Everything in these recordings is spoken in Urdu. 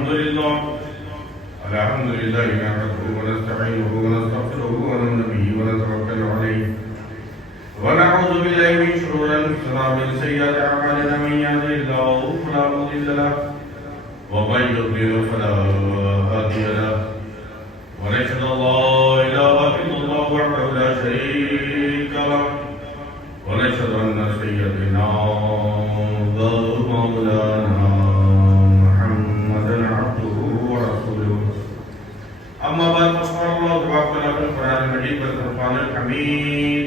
الحمد لله نحمده ونستعينه ونستغفره ونؤمن به ونتوكل عليه ونعوذ بالله من شرور انفسنا ومن سيئات اعمالنا من يهده الله فلا مضل له ومن يضلل فلا هادي له ونشهد ان لا اله الا الله وحده لا شريك له ونشهد ان سيدنا ومولانا محمدا عبده ورسوله اما بعد فقال الله تبارك وتعالى في القران المجيد والفرقان الحميد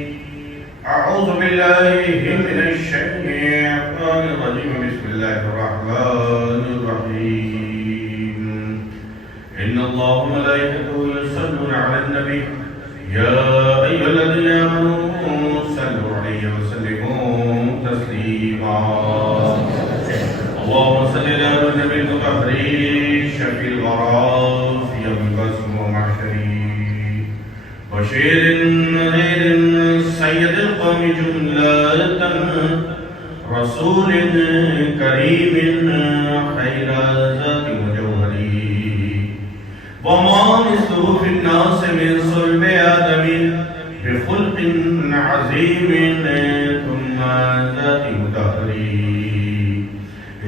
اعوذ بالله من الشيطان الرجيم بسم الله الرحمن الرحيم ان الله وملائكته يصلون على النبي يا ايها الذين امنوا صلوا عليه وسلموا تسليما اللهم صل على النبي المطهر شفيع الورى في يوم القسم ومحشره بشير نذير سيد القوم جملة رسول كريم خير ذات مجوهره وما مثله في الناس من صلب آدم بخلق عظيم ثم ذات مطهره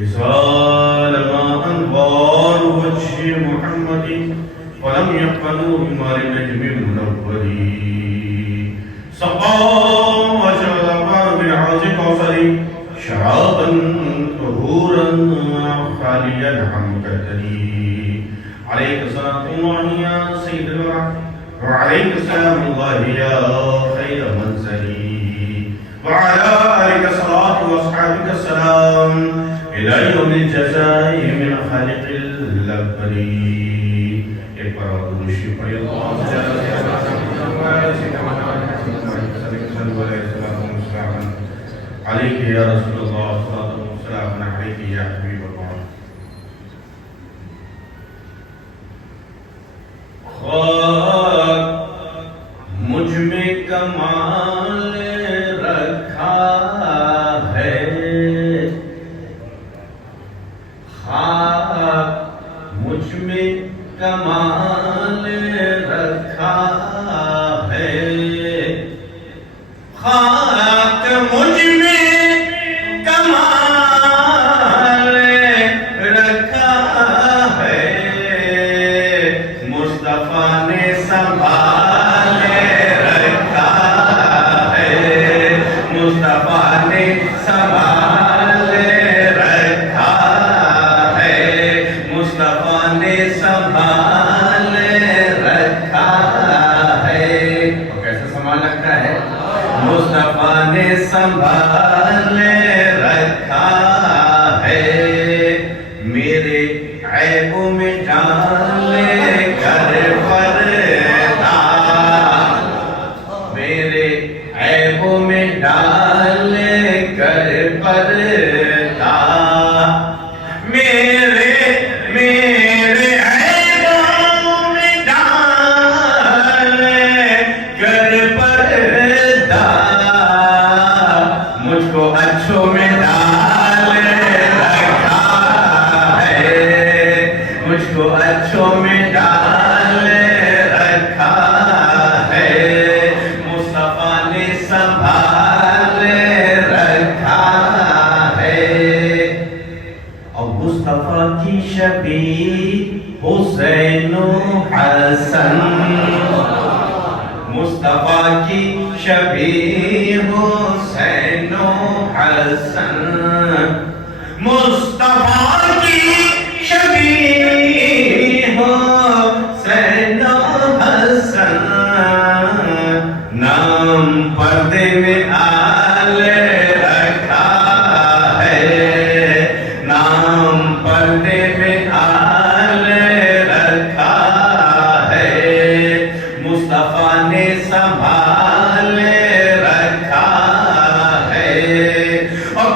إزال ما أنوار وجه محمد ولم يبق نور ما لنجم منور سقى وشرب من عوز كوثر شرابا طهورا خاليا عن كدري عليك صلاة الله يا سيد الورى وعليك سلام الله يا خير منزلي وعلى آلك صلاة وأصحابك السلام إلى يوم الجزاء من خالق الأكبر ایک بار اور درود شریف پڑھیے اللهم صل على سيدنا محمد عليك يا رسول الله صلاة والسلام عليك يا حبيب الله خاک مجھ میں کمال رکھا ہے خاک مجھ میں کمال رکھا ہے خاک مجھ میں کمال رکھا ہے مصطفیٰ نے سنبھال رکھا ہے مصطفیٰ نے سنبھال رکھا ہے مصطفیٰ نے سنبھال رکھا ہے اور کیسے سنبھال رکھا ہے مصطفیٰ نے سنبھال رکھا ہے میرے عیبوں میں ڈال کر پردہ میرے عیبوں میں ڈال کر پردہ میرے عیبوں میں ڈال کر پردہ مجھ کو اچھوں میں ڈال رکھا ہے مجھ کو اچھوں میں ڈال رکھا ہے مصطفیٰ نے سنبھال رکھا ہے اور مصطفیٰ کی شبیہ حسین و حسن مصطفیٰ کی شبیہ حسین و حسن مصطفیٰ کی شبیہ حسین و حسن نام پردے میں آل رکھا ہے نام پردے میں آل رکھا ہے مصطفیٰ نے سنبھال رکھا ہے اور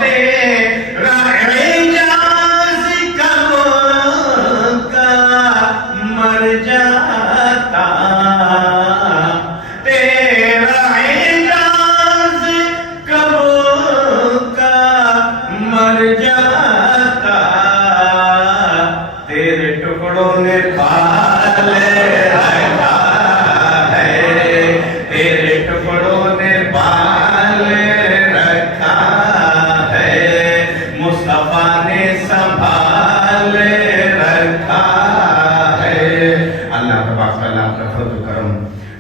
مصطفیٰ نے سنبھال رکھا ہے. اللہ تبارک و تعالیٰ کا فضل و کرم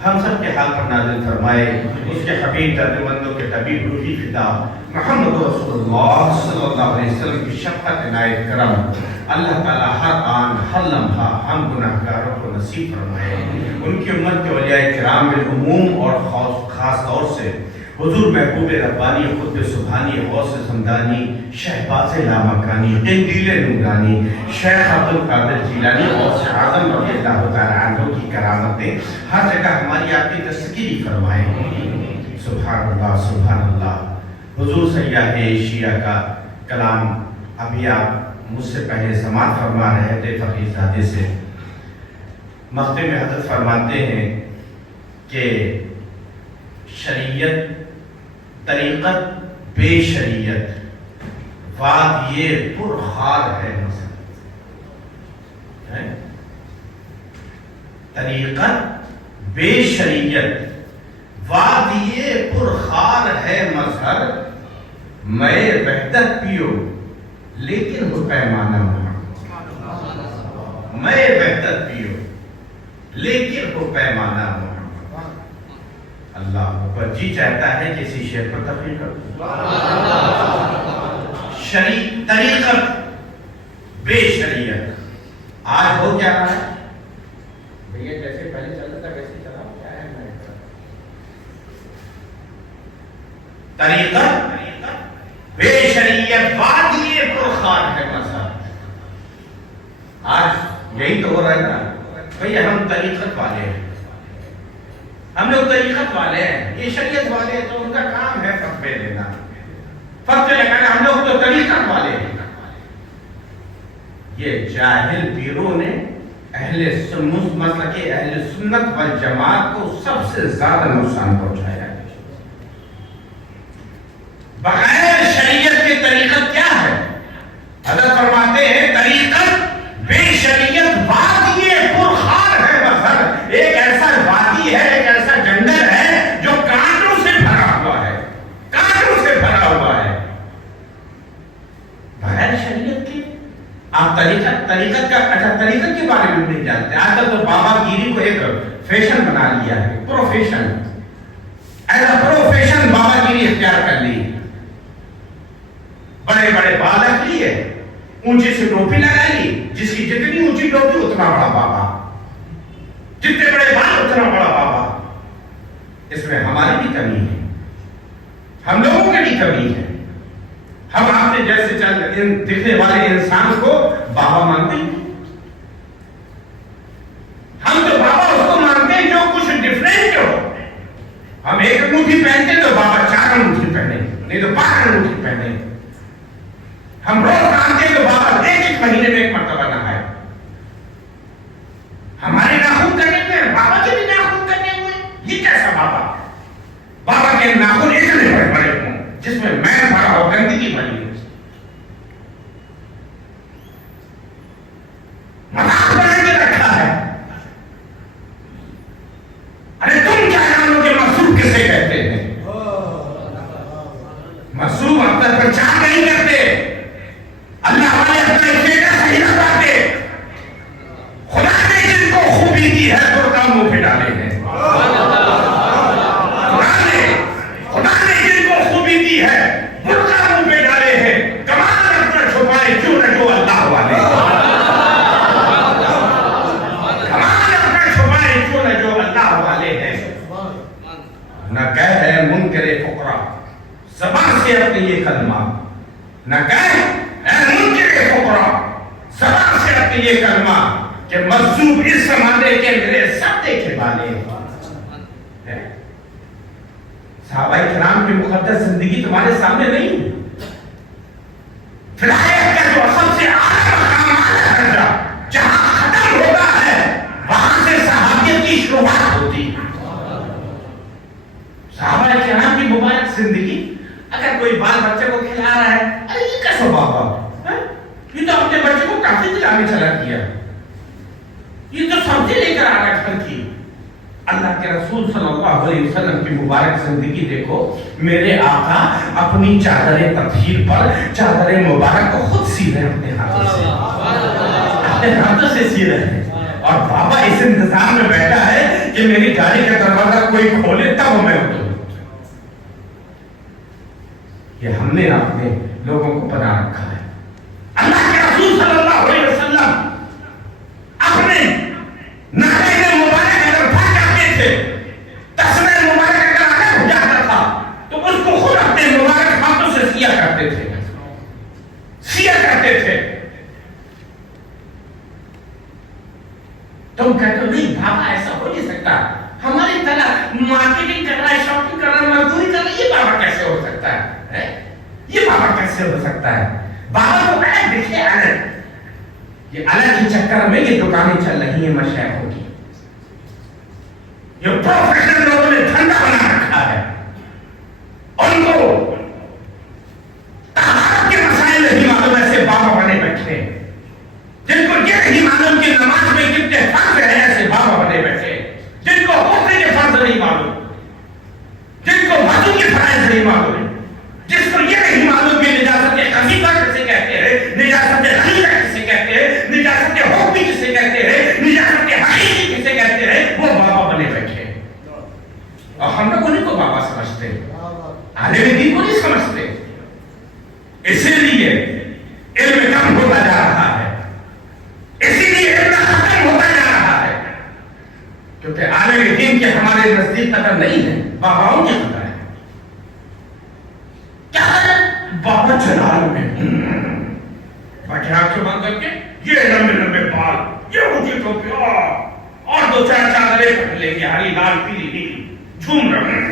ہم سب کے حال پر نازل فرمائے. اس کے حبیب درد مندوں کے طبیب روحی فدا محمد رسول اللہ صلی اللہ علیہ وسلم کی شفقت عنایت کرم اللہ تعالیٰ ہر آن ہر لمحہ ہم گناہگاروں کو نصیب فرمائے. ان کی امت کے اولیاء کرام بالعموم اور خاص طور سے حضور محبوب ربانی خطب سبحانی غوث زمدانی شہباز لامکانی قندیل نورانی شیخ عبد القادر جیلانی غوث اعظم رضی اللہ تعالیٰ عنہ کی کرامتیں ہر جگہ ہماری آپ کی تذکیری فرمائیں. سبحان اللہ سبحان اللہ. حضور سیاح ایشیا کا کلام ابھی آپ مجھ سے پہلے سماعت فرما رہے تھے فقیر زادے سے. مخدم میں حضرت فرماتے ہیں کہ شریعت طریقت بے شریعت وادی پرخار ہے مثلا. طریقت بے شریعت وادی پرخار ہے مظہر. میں وحدت پیو لیکن ہو پیمانہ محمد. میں وحدت پیو لیکن ہو پیمانہ محمد. اللہ اکبر. جی چاہتا ہے کہ اسی شعر پر تقریر کروں. طریقت بے شریعت آج ہو کیا رہا ہے بھیا؟ جیسے پہلے چلتا تھا ویسے چلا کیا ہے؟ میں طریقت بے شریعت وادی پرخار ہے مذہب. آج یہی تو ہو رہا ہے نا بھیا. ہم طریقت والے ہیں, ہم لوگ طریقت والے ہیں. یہ شریعت والے ہیں تو ان کا کام ہے فتوے دینا, فتوے لگانا. ہم لوگ تو طریقت والے ہیں. یہ جاہل پیروں نے اہل سنت والجماعت کو سب سے زیادہ نقصان پہنچایا ہے. بغیر شریعت کے طریقت کیا ہے؟ حضرت فرماتے ہیں طریقت بے شریعت وادی پرخار ہے مظہر. ایک ایسا وادی ہے, ایک ایسا جنگل ہے جو کانٹوں سے بھرا ہوا ہے, کانٹوں سے بھرا ہوا ہے. بغیر شریعت کے آپ طریقت کا اچھا طریقت کے بارے میں نہیں جانتے. آج کل تو بابا گیری کو ایک فیشن بنا لیا ہے, پروفیشن. ایسا پروفیشن بابا گیری اختیار کر لی. بڑے بڑے بال رکھ لیے, اونچی سی ٹوپی لگا لی, جس کی جتنی اونچی ٹوپی اتنا بڑا بابا, جتنے بڑے بال اتنا بڑا بابا. اس میں ہماری بھی کمی ہے, ہم لوگوں کی بھی کمی ہے. ہم آپ نے جیسے دکھنے والے انسان کو بابا مانتے ہیں. ہم تو بابا اس کو مانتے ہیں جو کچھ ڈفرینٹ ہو. ہم ایک انگوٹھی پہنتے تو بابا 4 انگوٹھی پہنے, نہیں تو 12 انگوٹھی پہنے. ہم روز مانتے ہیں تو بابا ایک مہینے میں ایک مرتبہ نہائے. ہمارے ناخن کرنے میں بابا کے بھی ناخن کرنے ہوئے. یہ کیسا بابا؟ بابا کے ناخن اتنے بڑے بڑے ہوں جس میں بھرا ہو, گندگی بھری ہو. مذاق بنا کے رکھا ہے. ارے تم کیا جانو کہ معصوم کسے کہتے ہیں؟ معصوم اپنا پہچان نہیں کرتے. اللہ والے اپنا اسٹیٹس نہیں بتاتے. خدا نے جن کو خوبی دی ہے برقع منہ پہ ڈالے ہیں. خدا نے جن کو خوبی دی ہے برقع منہ پہ ڈالے ہیں. کمال اپنا چھپائے کیوں نہ جو اللہ والے, کمال اپنا چھپائے کیوں نہ جو اللہ والے ہیں. نہ کہہ ہے منکر فقرا زبان سے اپنے یہ کلمہ, نہ کہہ اے منکر فقرا زبان سے اپنے یہ کلمہ کہ مظلوم اس زمانے کے میرے سبدے کے والے ہیں. صحابہ کرام کی مقدس زندگی تمہارے سامنے نہیں. فلایت کا جو سب سے اعلیٰ مقام ہے جہاں ختم ہوتا ہے وہاں سے صحابیت کی شروعات ہوتی ہے. صحابہ کرام کی مبارک زندگی. اگر کوئی بال بچے کو کھلا رہا ہے, ارے یہ کیسا بابا, یہ تو اپنے بچے کو کافی دلانے چلا کیا, یہ تو سبزی لے کر آ رہا گھر کی. اللہ کے رسول صلی اللہ علیہ وسلم کی مبارک زندگی دیکھو. میرے آقا اپنی چادر تطہیر پر چادر مبارک کو خود سی رہے اپنے ہاتھوں سے سی رہے ہیں. اور بابا اس انتظار میں بیٹھا ہے کہ میری گاڑی کا دروازہ کوئی کھولے تب میں اتروں. یہ ہم نے اپنے لوگوں کو بنا رکھا ہے. اللہ کے رسول صلی اللہ علیہ وسلم اپنے ناخن مبارک اگر پھٹ جاتے تھے, تسمہ مبارک اگر آگے ہو جاتا تھا تو اس کو خود اپنے مبارک ہاتھوں سے سیا کرتے تھے. تم کہتے ہو نہیں بابا ایسا ہو نہیں سکتا, ہماری طرح مارکیٹنگ کر رہا ہے, شاپنگ کر رہا ہے, مزدوری کر رہا ہے, یہ بابا کیسے ہو سکتا ہے؟ یہ بابا کیسے ہو سکتا ہے؟ بابا کو کہا دیکھیے یہ الگ کے چکر میں یہ دکانیں چل رہی ہیں مشائخوں کی, یہ پروفیشنل لوگوں نے دھندا بنا رکھا ہے. ان کو طہارت کے مسائل نہیں معلوم, ایسے بابا بنے بیٹھے. جن کو یہ نہیں معلوم کہ نماز میں کتنے فرض ہیں, ایسے بابا بنے بیٹھے. جن کو غسل کے فرض نہیں معلوم, جن کو وضو کے فرائض نہیں معلوم, جس کو یہ نہیں معلوم کہ نجاست خفیفہ کسے کہتے ہیں, نجاست غلیظہ کسے کہتے ہیں, نجاست حکمی کسے کہتے ہیں, نجاست حقیقی کسے کہتے ہیں, وہ بابا بنے بیٹھے. اور ہم لوگ انہیں کو بابا سمجھتے ہیں, عالم دین کو نہیں سمجھتے. اسی لیے علم کم ہوتا جا رہا ہے, اسی لیے علم ختم ہوتا جا رہا ہے, کیونکہ عالم دین کے ہمارے نزدیک قدر نہیں ہے, باباؤں کی قدر ہے. کیا ہے بابا جلال میں باقی آنکھیں بند کر کے یہ لمبے لمبے بال, یہ اونچی ٹوپی, اور دو چار چادریں پہن لیں گے, ہری لال پیلی نیلی, جھوم رہے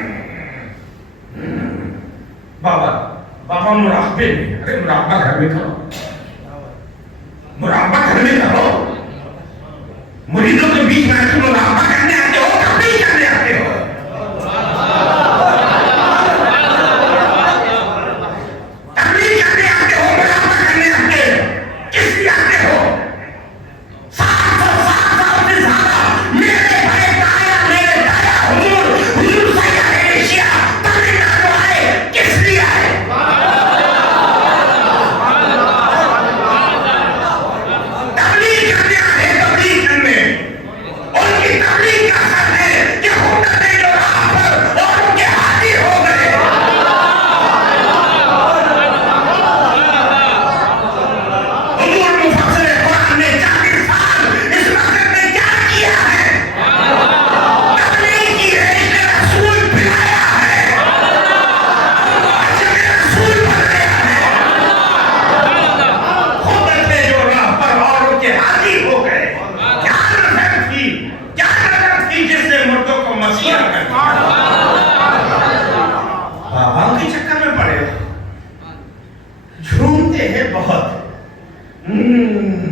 بابا مراقبے میں. ارے مراقبہ گھر میں کرو, مراقبہ گھر میں کرو. مریدوں کے بیچ میں تم مراقبہ کرنے آتے ہو, تبلیغ کرنے آتے ہو. تبلیغ کرنے آتے ہو, مراقبہ کرنے آتے ہو. کس لیے آتے ہو؟ 700 سال سے زیادہ میرے بھائی تایا, میرے تایا حضور سیاح ایشیا تبلیغ کرنے آئے. کس لیے آئے؟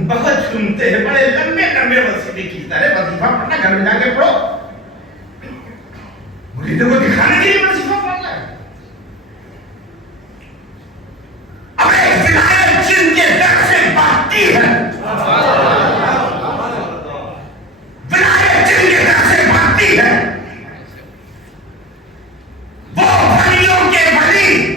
بہت جھومتے ہیں, بڑے لمبے لمبے وظیفے کی طرح وظیفہ پڑھنا, گھر میں جا کے پڑھو, مریدوں کو دکھانے کے لیے وظیفہ پڑھنا ہے. اب ایک ولایت جن کے در سے بھاگتی ہے, ولایت جن کے در سے بھاگتی ہے, وہ ولیوں کے ولی,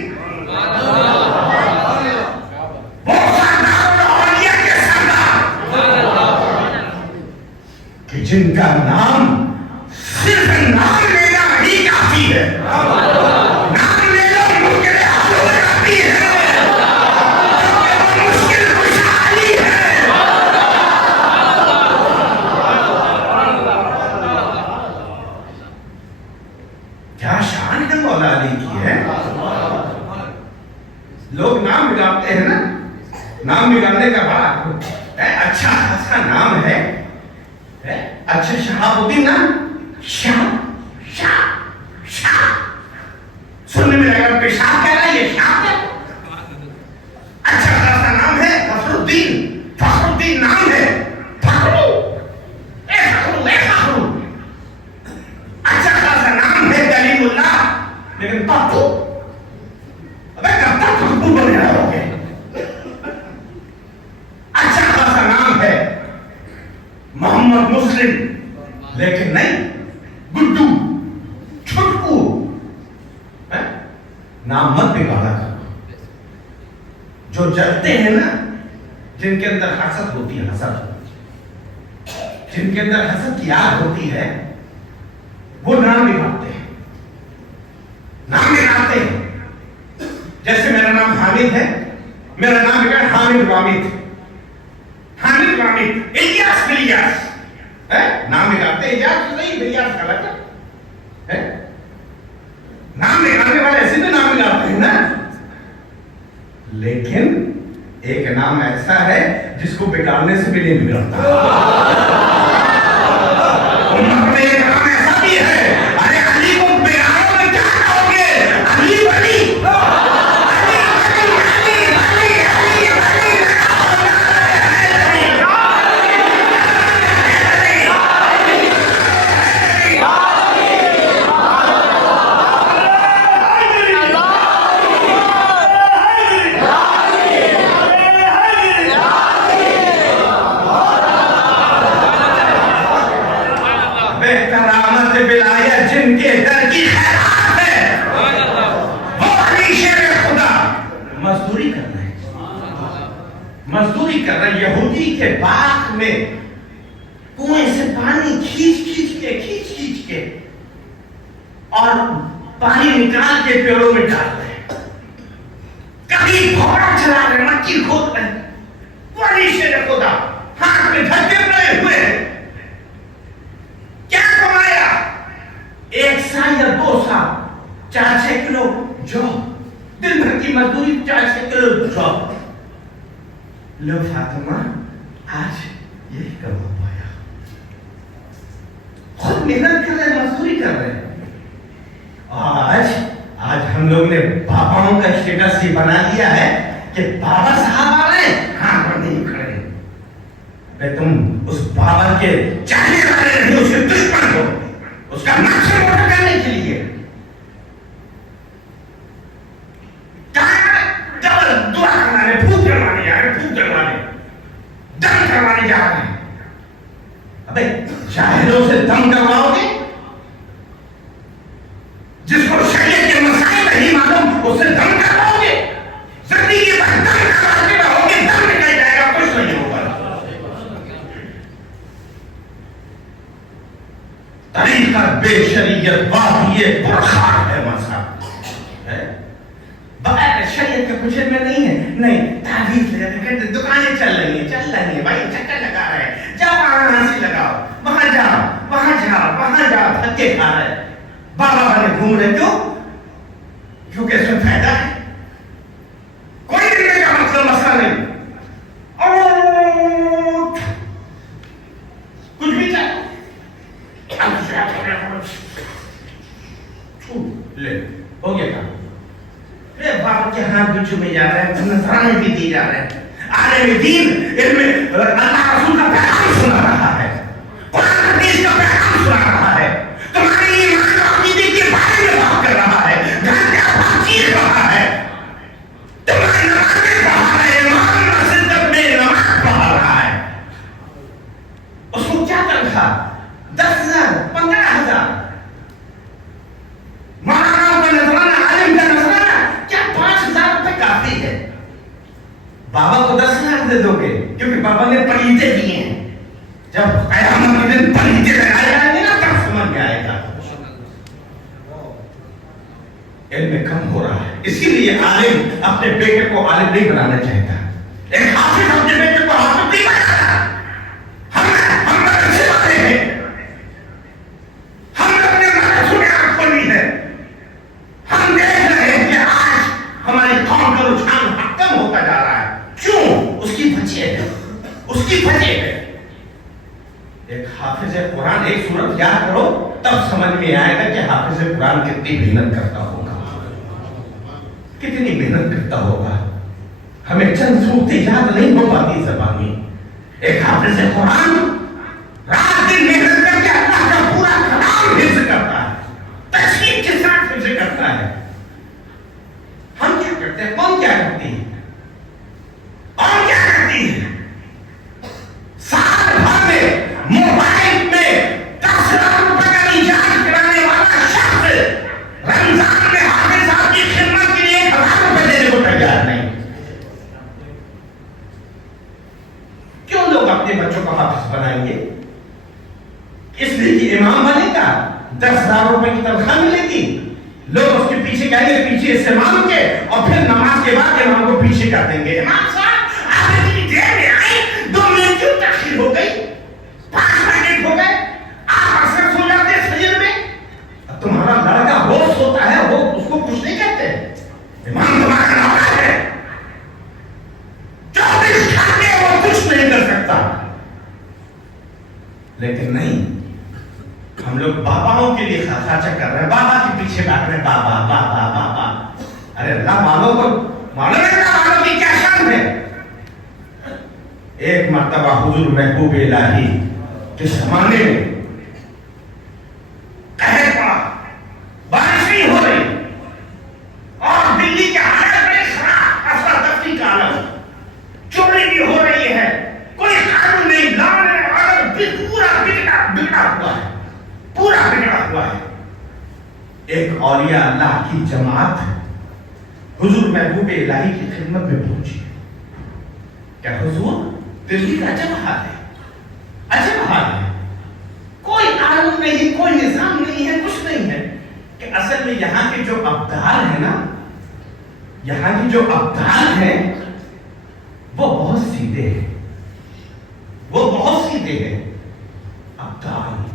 جن کا نام صرف نام لینا ہی کافی ہے. نام لے لو مشکل حل ہو جاتی ہے, وہ مشکل خوشحالی ہے. کیا شان ہے مولا علی کی ہے. لوگ نام بگاڑتے ہیں نا, نام بگاڑنے کا بعد اچھا خاصا نام ہے, اچھا شہاب الدین نام, شاہ شاہ شاہ سننے میں لگا پیشاب کہہ رہا ہے, یہ شاہ ہے. اچھا خاصا نام ہے فخر الدین, فخر الدین نام ہے, فخرو اے فخرو اے فخرو. اچھا خاصا نام ہے کلیم اللہ, لیکن پپو, ابے کب تک پپو بنے رہو گے. اچھا خاصا نام ہے محمد مسلم, لیکن نہیں گڈو. جو جلتے ہیں نا، جن کے اندر حسد ہوتی ہے، حسد، جن کے اندر حسد کی آگ ہوتی ہے، وہ نام بگاڑتے ہیں، نام بگاڑتے ہیں. جیسے میرا نام حامد ہے، میرا نام بگاڑ حامد وامد، حامد وامد، الیاس بلیاس، نام بگاڑتے ہیں. الیاس نہیں، بلیاس غلط ہے. نام بگاڑنے والے ایسے بھی نام بگاڑتے ہیں نا. لیکن ایک نام ایسا ہے جس کو بگاڑنے سے بھی نہیں بگڑتا. امت میں ایک نام ایسا بھی ہے، ارے علی کو بگاڑو میں کیا کہو گے؟ علی ولی، جن کے در کی خیرات ہے، وہ علی شیر خدا. مزدوری کر رہے ہیں، مزدوری کر رہے ہیں. یہودی کے باغ میں کنویں سے پانی کھینچ کے اور پانی نکال کے پیڑوں میں ڈال رہے ہیں. کبھی گھوڑا چلا رہے، مٹی کھود رہے ہیں. وہ علی شیر خدا ہاتھ میں دھکے پڑے ہوئے ہیں. کیا کمایا؟ 1 سال یا 2 سال 4-6 کلو جو دن بھر کی مزدوری، 4-6 کلو جو. لو فاطمہ آج یہی کما پایا. خود محنت کر رہے ہیں، مزدوری کر رہے ہیں. آج ہم لوگ نے باباؤں کا اسٹیٹس یہ بنا لیا ہے کہ بابا صاحب آ رہے ہیں، ہاں پر نہیں کھڑے. بھائی تم اس بابا کے چاہنے والے نہیں، اس کے دشمن ہو. اس کا نقشہ موٹا کرنے کے لیے ڈبل دعا کروانے، پھوک کروانے جا رہے، پھوک کروانے، دم کروانے جا رہے ہیں. ابے جاہلوں سے دم کرواؤ گے؟ جس کو شریعت کے مسائل نہیں معلوم اس سے دم کرواؤ گے؟ زندگی پر دم کرواتے رہو گے، دم نکل جائے گا، کچھ نہیں ہوگا. طریقہ بے شریعت واقعی پرخار ہے مذہب. بغیر شریعت کے کچھ میں نہیں ہے. نہیں تعویذ لے کہتے دکانیں چل رہی ہیں بھائی، چکر لگا رہے ہیں. جاؤ وہاں سے لگاؤ، وہاں جاؤ تھکے کھا رہے. بابا والے گھوم رہے. کیونکہ اس میں فائدہ ہے. کوئی دنیا کا مسئلہ نہیں. کچھ بھی چاہو لے ہو گیا کام. بابا کے ہاتھ بھی چومے جا رہے ہیں، نذرانے بھی دی جا رہے ہیں. عالم دین علم اللہ رسول کا پیغام سنا رہا ہے، قرآن حدیث کا پیغام سنا رہا ہے. تمہارے ایمان اور عقیدے کے بارے میں بات کر رہا ہے، گھر کا بات چیخ رہا ہے. تمہاری نمازیں پڑھا رہا ہے، امام مسجد میں نماز پڑھا رہا ہے. اس کو کیا تنخواہ؟ 10,000 15,000. مولانا کا نذرانہ، عالم کا نذرانہ کیا 5,000 روپے کافی ہے؟ بابا کو 10,000 دے دو گے کیونکہ بابا نے پلیتے دیے ہیں. جب قیامت کے دن پلیتے لگائے جائیں گے نا تب سمجھ میں آئے گا. علم کم ہو رہا ہے، اسی لیے عالم اپنے بیٹے کو عالم نہیں بنانا چاہتا. ایک حافظ اپنے بیٹے کو حافظ نہیں بناتا. ہم اچھے والے ہیں، ہم اپنے مدرسوں میں آنکھ کھولی ہے. ہم دیکھ رہے ہیں کہ آج ہماری قوم کا رجحان کم ہوتا جا رہا ہے. کیوں؟ اس کی وجہ ہے. ایک حافظ قرآن ایک سورت یاد کرو تب سمجھ میں آئے گا کہ حافظ قرآن کتنی محنت کرتا ہوگا، کتنی محنت کرتا ہوگا. ہمیں چند صورتیں یاد نہیں ہو پاتی زبانی. ایک حافظ قرآن رات دن محنت کر کے اللہ کا پورا کلام حفظ کرتا ہے، تشریح کے ساتھ حفظ کرتا ہے. ہم کیا کرتے ہیں؟ قوم کیا کرتی ہے؟ سال بھر میں موبائل میں 10,000 روپے کا ریچارج کرانے والا شخص رمضان میں حافظ صاحب کی خدمت کے لیے 1,000 روپے دینے کو تیار نہیں. لوگ اپنے بچوں کو حافظ بنائیں گے؟ اس لیے کہ امام بنے گا، 10,000 روپے کی تنخواہ ملے گی، لوگ اس کے پیچھے کہیں گے پیچھے اس سے مانگ کے، اور پھر نماز کے بعد امام کو پیچھے کر دیں گے، امام صاحب آپ اتنی دیر میں آئے، 2 منٹ کیوں تاخیر ہو گئی، 5 منٹ ہو گئے، آپ اکثر سو جاتے ہیں فجر میں، تمہارا لڑکا روز سوتا ہے، وہ اس کو کچھ نہیں کہتے، امام تمہارا نواز ہے، 24 گھنٹے وہ کچھ نہیں کر سکتا۔ لیکن نہیں، ہم لوگ باباؤں کے لیے خرچہ کر رہے ہیں، بابا کے پیچھے بھاگ رہے ہیں، بابا بابا بابا۔ ارے اللہ مانو کو معلوم ہے کہ مانو کی کیا شان ہے؟ ایک مرتبہ حضور محبوب الہی کے زمانے میں قہر پڑا، بارش نہیں ہو رہی، اور دلی کے حالات بڑے خراب، افراتفری کا عالم، چوری بھی ہو رہی ہے، کوئی قانون نہیں، لا اینڈ آرڈر پورا بگڑا ہوا ہے، پورا بگڑا ہوا ہے۔ ایک اولیاء اللہ کی جماعت حضور محبوب الہی کی خدمت میں پہنچی، کہ حضور دلی کا عجب حال ہے، عجب حال ہے، کوئی قانون نہیں، کوئی نظام نہیں ہے، کچھ نہیں ہے، کہ اصل میں یہاں کے جو ابدال ہیں نا، یہاں کی جو ابدال ہیں وہ بہت سیدھے ہیں، وہ بہت سیدھے ہیں، ابدال،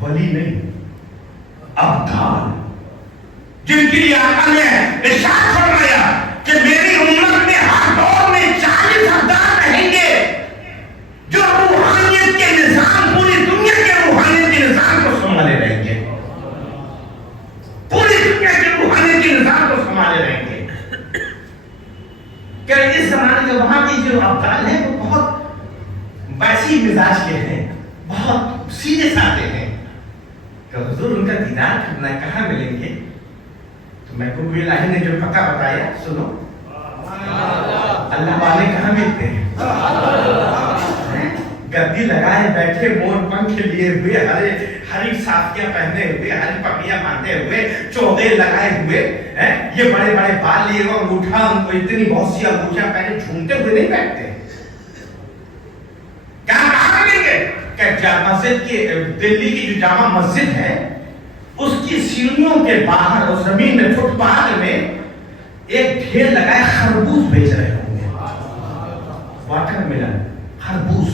ولی نہیں، ابدال، جن کے لیے آقا نے ارشاد فرمایا کہ میری امت میں ہر دور میں 40 ابدال رہیں گے جو روحانیت کے نظام، پوری دنیا کے روحانیت کے نظام کو سنبھالے رہیں گے، پوری دنیا کے روحانیت کے نظام کو سنبھالے رہیں گے۔ کہ اس زمانے کے وہاں کے جو ابدال ہیں وہ بہت ویسی مزاج کے ہیں، بہت سیدھے سادے ہیں، کہ حضور ان کا دیدار کرنا کہاں ملیں گے؟ تو محبوب الہی نے جو پتہ بتایا، سنو، اللہ والے کہاں ملتے ہیں؟ گدی لگائے بیٹھے، مور پنکھ لیے ہوئے، ہری صافیاں پہنے ہوئے، ہری پگڑیاں باندھے ہوئے، چوغے لگائے ہوئے، یہ بڑے بڑے بال لیے ہوئے، انگوٹھا ان کو اتنی بہت سی انگوٹھیاں پہنے جھومتے ہوئے نہیں بیٹھتے۔ کہاں ملیں گے؟ کہ مسجد کی، دلی کی جو جامع مسجد ہے اس کی سیڑھیوں کے باہر اور زمین میں، فٹ پاتھ میں ایک ڈھیر لگائے خربوز بیچ رہے ہوں گے، واٹر ملن، خربوز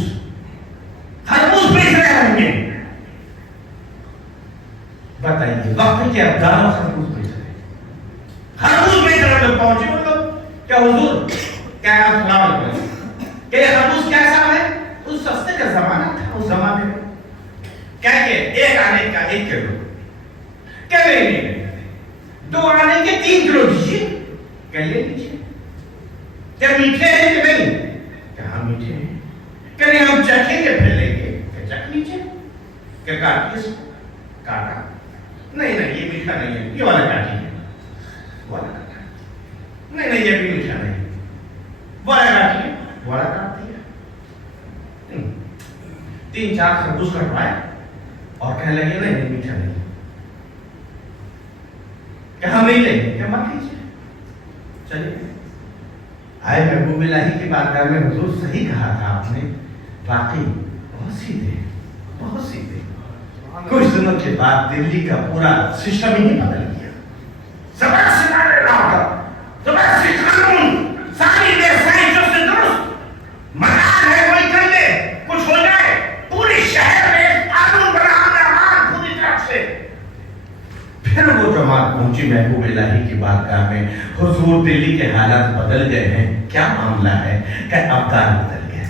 بیچ رہے ہوں گے۔ بتائیے وقت کے ابدال خربوز بیچ رہے ہیں، خربوز بیچ رہے ہیں، پہنچے مطلب کیا حضور کیا آپ کہ یہ خربوز کیسا ہے؟ اس سستے کا زمانہ تھا، اس زمانے میں کہہ کے 1 آنے کا 1 کلو، کہ نہیں 2 آنے کے 3 کلو دیجیے، کہ لے لیجیے، کیا میٹھے ہیں کہ نہیں؟ کہ ہاں میٹھے ہیں، کہ نہیں ہم چکھیں گے پھر لیں گے، کہ چکھ لیجیے، کہ کاٹیے اس کو، کاٹا، نہیں یہ میٹھا نہیں ہے، یہ والا کاٹیے، والا کاٹا، نہیں یہ بھی میٹھا نہیں، والا کاٹیے، والا کاٹ دیا، 3-4 خربوز کٹوائے اور کہنے لگے نہیں میٹھا نہیں، کہ ہم نہیں لیں گے، کہ مت لیجیے، چلیے آئے محبوب الہی کی بارگاہ میں، حضور صحیح کہا تھا آپ نے، واقعی بہت سیدھے، بہت سیدھے۔ کچھ دنوں کے بعد دلی کا پورا سسٹم ہی بدل گیا، زبردستی قانون، ساری ویبسائٹ جو سے درست، مکان ہے کوئی کر لے، کچھ ہو جائے، پوری شہر میں قانون بنا ہوا پوری طرف سے۔ پھر وہ جماعت پہنچی محبوب الہی کی بارگاہ میں، حضور دلی کے حالات بدل گئے ہیں، کیا معاملہ ہے؟ کہ ابدال بدل گئے،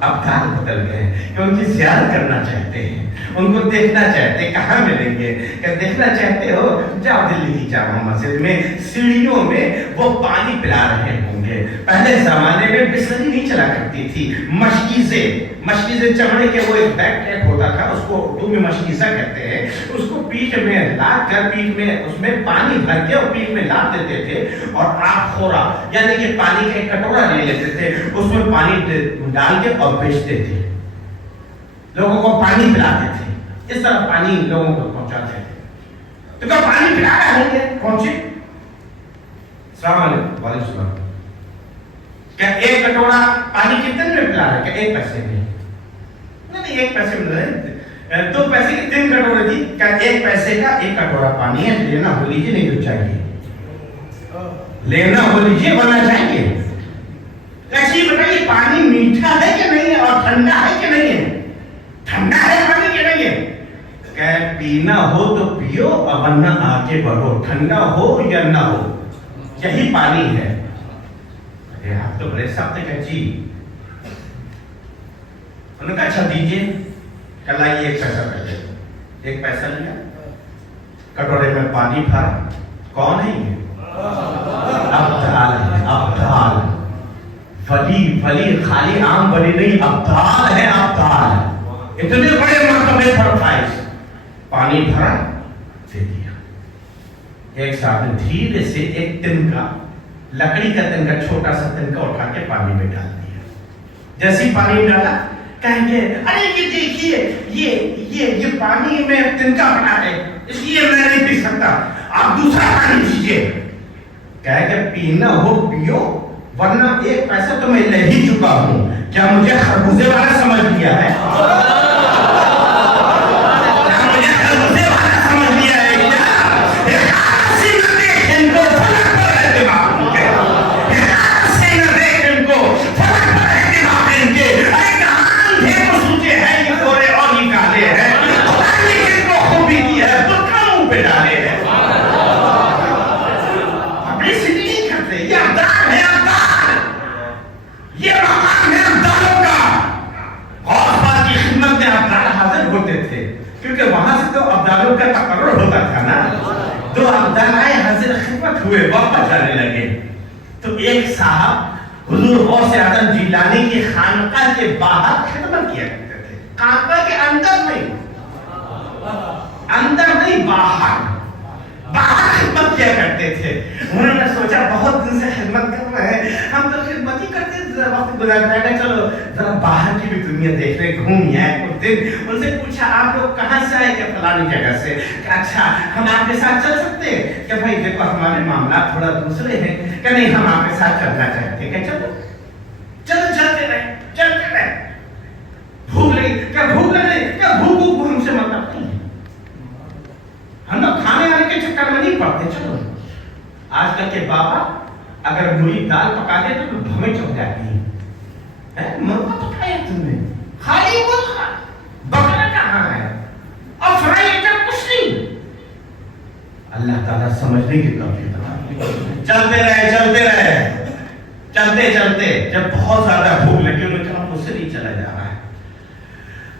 ابدال بدل گئے، کہ ان کی زیارت کرنا چاہتے ہیں، ان کو دیکھنا چاہتے ہیں، کہاں ملیں گے؟ کہ دیکھنا چاہتے ہو جاؤ دلی کی جامع مسجد میں، سیڑھیوں میں وہ پانی پلا رہے ہوں گے۔ پہلے زمانے میں بسلری نہیں چلا کرتی تھی، مشکیزے چمڑے کے وہ ایک بیگ ٹیپ ہوتا تھا، اس کو اردو میں مشکیزہ کہتے ہیں، اس کو پیٹ میں لاد کر، پیٹ میں اس میں پانی بھر کے اور پیٹ میں لاد دیتے تھے، اور آب خورا یعنی کہ پانی کا ایک کٹورا لے لیتے تھے، اس میں پانی ڈال کے اور بیچتے تھے، لوگوں کو پانی پلاتے تھے، اس طرح پانی لوگوں کو پہنچاتے تھے۔ تو کیا پانی پلا رہے ہوں گے؟ پہنچے، السلام علیکم، وعلیکم السلام، کیا ایک کٹورا پانی کتنے میں پلا لا رہے کہ 1 پیسے میں نہیں 1 پیسے میں 2 پیسے کی 3 کٹورے دی کہ 1 پیسے کا 1 کٹورا پانی ہے, لینا ہو لیجیے نہیں تو چاہیے, لینا ہو لیجیے ورنہ چاہیے. ایسے ہی بتائیے پانی میٹھا ہے کہ نہیں ہے اور ٹھنڈا ہے کہ نہیں ہے, ٹھنڈا ہے پانی کہ نہیں ہے, کہ پینا ہو تو پیو اور ورنہ آگے بڑھو, ٹھنڈا ہو یا نہ ہو یہی پانی ہے. ارے آپ تو بڑے سخت ہے کہ جی, انہوں نے کہا اچھا دیجیے, کل آئیے 1 پیسہ کر دے. 1 پیسہ لیا, کٹورے میں پانی بھرا. کون ہے یہ؟ ابدال ہے, ابدال. ولی خالی عام ولی نہیں, ابدال ہے, ابدال. اتنے بڑے مرتبے پر فائز. پانی بھرا دے دیا. ایک صاحب نے دھیرے سے 1 تنکا, لکڑی کا تنکا, چھوٹا سا تنکا اٹھا کے پانی میں ڈال دیا. جیسے ہی پانی ڈالا کہیں گے ارے یہ دیکھیے یہ پانی میں تنکا بنا ہے, اس لیے میں نہیں پی سکتا, آپ دوسرا پانی پیجیے. کہہ کہ پینا ہو پیو ورنہ 1 پیسہ تو میں لے ہی چکا ہوں. کیا مجھے خربوزے والا سمجھ لیا ہے؟ ہوئے واپس جانے لگے تو ایک صاحب حضور غوث اعظم جیلانی کی خانقاہ کے باہر خدمت کیا کرتے تھے. خانقاہ کے اندر نہیں باہر خدمت کیا کرتے تھے. انہوں نے سوچا بہت دن سے خدمت کر رہے ہیں, ہم تو خدمت ہی کرتے تھے, وقت گزارتا ہے, چلو ذرا باہر کی بھی دنیا دیکھ لیں, گھوم آئے کچھ دن. ان سے پوچھا آپ لوگ کہاں سے آئے؟ کہ فلانی جگہ سے. کہ اچھا ہم آپ کے ساتھ چل سکتے ہیں؟ کہ بھائی دیکھو ہمارے معاملات تھوڑا دوسرے ہیں. کہ نہیں ہم آپ کے ساتھ چلنا چاہتے ہیں. کہ چلو چلتے رہے. بھوک لگی, کیا بھوک لگی, کیا بھوک ہم سے مطلب نہیں, ہم لوگ کھانے آنے کے چکر میں نہیں پڑتے. چلو آج کل کے بابا اگر بری دال پکا دے تو بھویں چڑھ جاتی ہیں. مرغا پکایا تم نے, خالی مرغا, بکرا کہاں ہے, اور فرائی ایٹم کچھ نہیں. اللہ تعالیٰ سمجھنے کی توفیق عطا. چلتے رہے جب بہت زیادہ بھوک لگی انہوں نے کہا مجھ سے نہیں چلا جا رہا ہے,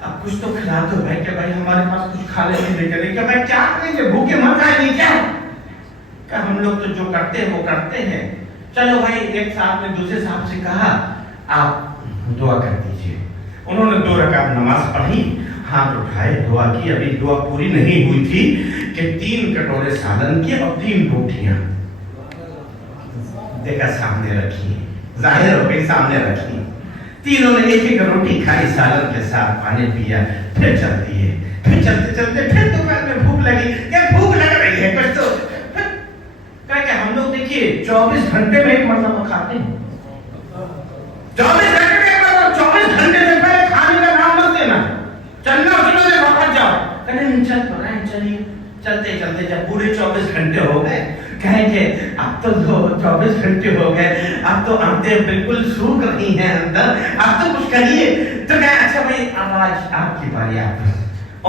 اب کچھ تو کھلا دو بھائی. کہ بھائی ہمارے پاس کچھ کھانے نہیں لے کر. کہ بھائی کیا کریں گے, بھوکے مر جائیں گے کیا؟ کہ ہم لوگ تو جو کرتے ہیں وہ کرتے ہیں. چلو بھائی, ایک صاحب نے دوسرے صاحب سے کہا آپ دعا کر دیجئے. انہوں نے 2 رکعت نماز پڑھی, ہاتھ اٹھائے, دعا کی. ابھی دعا پوری نہیں ہوئی تھی کہ 3 کٹورے سالن کے اور 3 روٹیاں دیکھا سامنے رکھی, ظاہر ہو گئی سامنے رکھی. تینوں نے ایک روٹی کھائی, سالن کے ساتھ پانی پیا, پھر چلتی ہے. پھر چلتے پھر دوپہر میں بھوک لگی. کیا بھوک لگ رہی ہے کچھ تو. کہ ہم لوگ دیکھیے 24 گھنٹے میں ایک مرتبہ کھاتے ہیں. 24 گھنٹے میں ایک مرتبہ, 24 گھنٹے سے پہلے کھانے کا نام مت دینا. چلنا سے واپس جاؤ. کہنے نہیں چل پڑ رہے ہیں, چلیے. چلتے جب پورے 24 گھنٹے ہو گئے, کہیں کہ اب تو 24 گھنٹے ہو گئے, اب تو آنتیں بالکل سوکھ رہی ہیں اندر, اب تو کچھ کریے. تو کہا اچھا بھائی اب آج آپ کی باری. آپ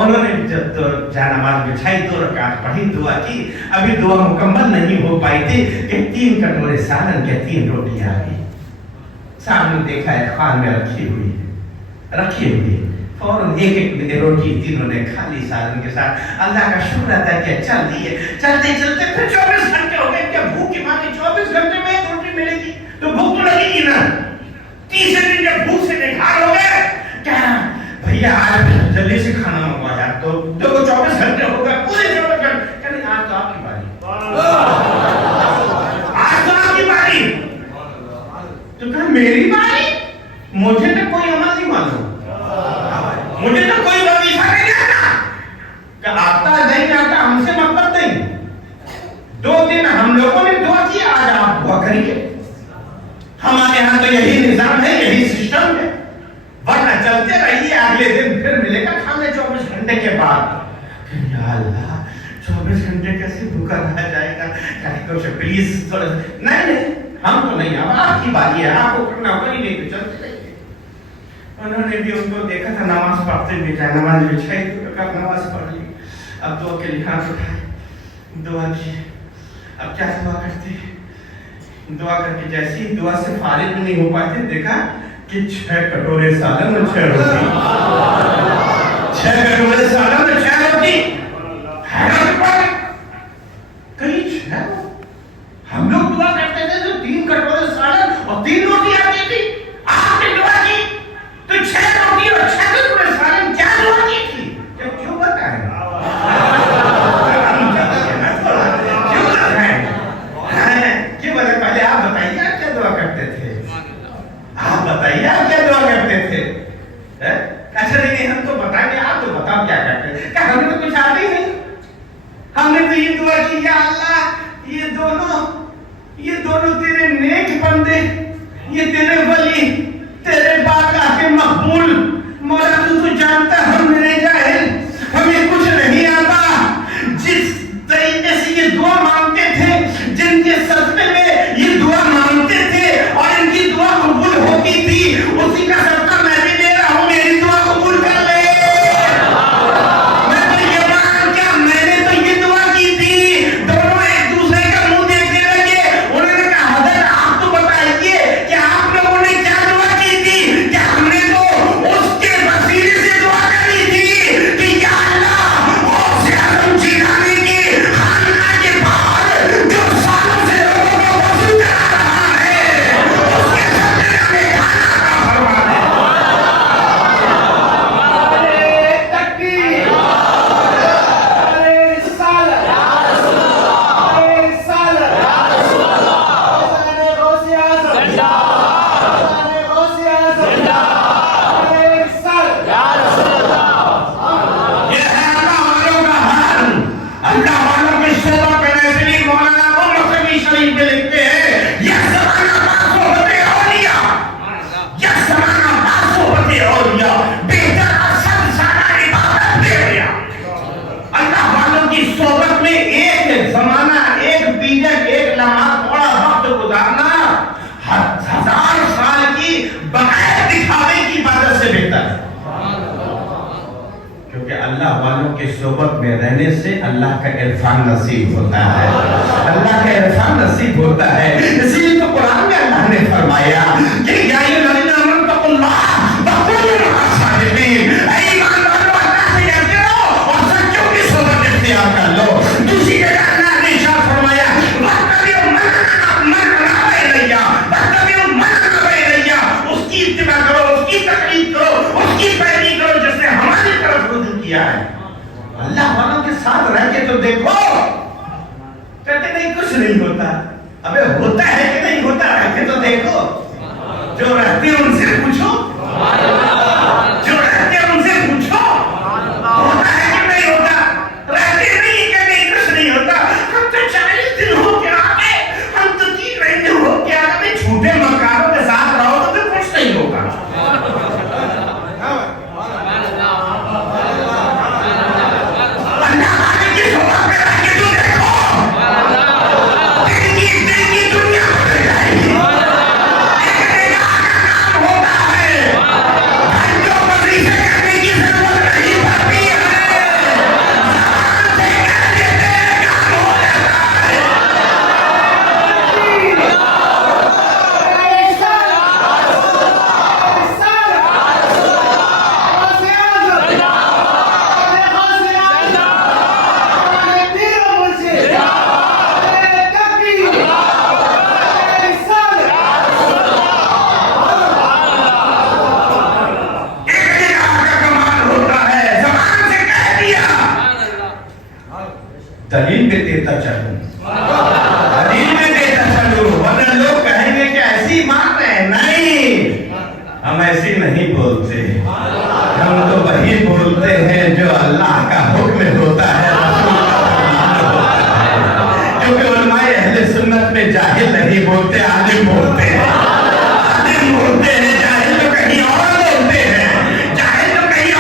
انہوں نے جب تو جانماز بچھائی, 2 رکعت پڑھی, دعا کی. ابھی دعا مکمل نہیں ہو پائی تھی کہ 3 کٹورے سالن کے 3 روٹیاں آ گئی. سامنے دیکھا ہے خوان میں رکھی ہوئی. فوراً ایک روٹی تینوں نے کھا لی سالن کے ساتھ. اللہ کا شکر ادا کیا, چل دیے. چلتے پھر 24 گھنٹے ہو گئے. کیا بھوک کی مانی 24 گھنٹے میں 1 روٹی ملے گی تو بھوک تو لگے گی نا. تیسرے دن جب بھوک سے نکھار ہو گئے, کیا بھیا آج جلدی سے کھانا منگوایا تو 24 گھنٹے ہو گئے, پورے 24 گھنٹے. کہنے آج تو آپ کی باری, تو کہا میری باری, مجھے تو کوئی عمل نہیں معلوم, مجھے تو کوئی وظیفہ نہیں آتا. کہ آتا نہیں آتا ہم سے مطلب نہیں. 2 دن ہم لوگوں نے دعا کی, آج آپ دعا کریے. ہمارے یہاں تو یہی نظام ہے, یہی سسٹم ہے. اگلے دن پھر ملے گا کھانے 24 گھنٹے کے بعد. یا اللہ 24 گھنٹے کیسے بھوکا رہا جائے گا؟ کچھ پلیز تھوڑا نہیں ہم تو نہیں, اب آپ کی باری ہے, آپ کو کرنا ہوگا, نہیں تو چلتے رہیے. انہوں نے بھی ان کو دیکھا تھا نماز پڑھتے ہوئے, جائے نماز بچھائی, نماز پڑھ لی, اب دعا کے لیے ہاتھ اٹھائے, دعا کی. اب کیا دعا کرتے, دعا کر کے جیسے ہی دعا سے فارغ نہیں ہو پاتے, دیکھا کہ 6 کٹورے سالن اور 6 روٹی, 6 کٹورے سالن اور 6 روٹی. حیرت پر کئی 6, ہم لوگ دعا کرتے تھے تو 3 کٹورے سالن اور 3 روٹی آتی تھی. آپ نے دعا کی تو 6 روٹی اور 6 کٹورے سالن, کیا دعا کی تھی؟ کیوں بتائیں, پہلے آپ بتائیے آپ کیا دعا کرتے تھے, آپ بتائیے آپ کیا دعا کرتے تھے. اچھا نہیں ہم تو بتائیں گے, آپ تو بتاؤ کیا کرتے تھے. کیا ہمیں تو کچھ آتا ہی نہیں, ہم نے تو یہ دعا کی, یا اللہ یہ دونوں تیرے نیک بندے, یہ تیرے ولی, تیرے بارگاہ کے مقبول. مولا تو جانتا ہم میرے جاہل, ہمیں کچھ نہیں آتا. جس طریقے سے یہ دعا مانگتے تھے, جن کے صدقے میں یہ دعا مانگتے تھے اور ان کی دعا قبول ہوتی تھی, اسی کا صدقہ میں بھی لے رہا ہوں, میری دعا قبول کر لے. میں تو یہ مان کیا, میں نے تو یہ دعا کی تھی. دونوں ایک دوسرے کا منہ دیکھنے لگے, انہوں نے کہا حضرت آپ تو بتائیے کہ آپ لوگوں نے کیا دعا کی تھی. کیا ہم نے تو اس کے وسیلے سے دعا کری تھی کہ یا اللہ وہ سے اعظم جیلانی کی خانقاہ کے باہر جو سالوں سے لوگوں کو وضو کرا رہا ہے, اس کے صدقے میں کھانا عطا فرما دے. تکبیر, رسالت, رسالت, غوث اعظم, غوث اعظم, رسالت. یہ ہے اللہ والوں کا حال. اللہ والوں کی صحبت میں ناظرین مولانا مولوی شریف میں لکھتے ہیں, یہ زمانہ باصحبت اولیاء, یہ زمانہ باصحبت اولیاء, بہتر اصل سارا عبادت دے گیا. اللہ والوں کی صحبت میں ایک زمانہ, ایک پیریڈ, ایک لمحہ تھوڑا وقت گزارنا 1000 سال کی بغیر دکھاوے کی عبادت سے بہتر ہے. کیونکہ اللہ والوں کے صحبت میں رہنے سے اللہ کا عرفان نصیب ہوتا ہے, اللہ کا عرفان نصیب ہوتا ہے. اسی لیے تو قرآن میں اللہ نے فرمایا کہ یا ایھا الذین آمنوا اتقوا اللہ وکونوا مع الصادقین. اے ایمان والو, اللہ سے ڈرتے رہو اور سچوں کی صحبت اختیار کر لو. دوسری جگہ اللہ نے ارشاد فرمایا واتبعوا من اناب الیہ, واتبعوا من اناب الیہ, اس کی اتباع کرو, اس کی تقلید کرو, اس کی پیروی کرو جس نے ہماری طرف رجوع کیا ہے. اللہ والوں کے ساتھ رہ کے تو دیکھو, کہتے نہیں کچھ نہیں ہوتا. ابے ہوتا ہے کہ نہیں ہوتا, رہ کے تو دیکھو. جو رہتے ہیں ان سے پوچھو, جو رہتے ہیں ان سے پوچھو, ہوتا ہے کہ نہیں ہوتا. رہتے نہیں کہ نہیں کچھ نہیں ہوتا. ہم تو 40 دن ہو کے آگے, ہم تو 3 مہینے ہو کے آگے, چھوٹے مکاروں کے ساتھ رہو تو پھر کچھ نہیں ہوگا. دلیل پہ دیتا چلوں, دلیل پہ دیتا چلوں, ورنہ لوگ کہیں گے کہ ایسی مان رہے ہیں. نہیں, ہم ایسی نہیں بولتے, ہم تو وہی بولتے ہیں جو اللہ کا حکم ہوتا ہے, رسول کا فرمان ہوتا ہے. کیونکہ علماء اہل سنت میں جاہل نہیں بولتے, عالم بولتے ہیں. عالم بولتے ہیں, جاہل تو کہیں اور بولتے ہیں, جاہل تو کہیں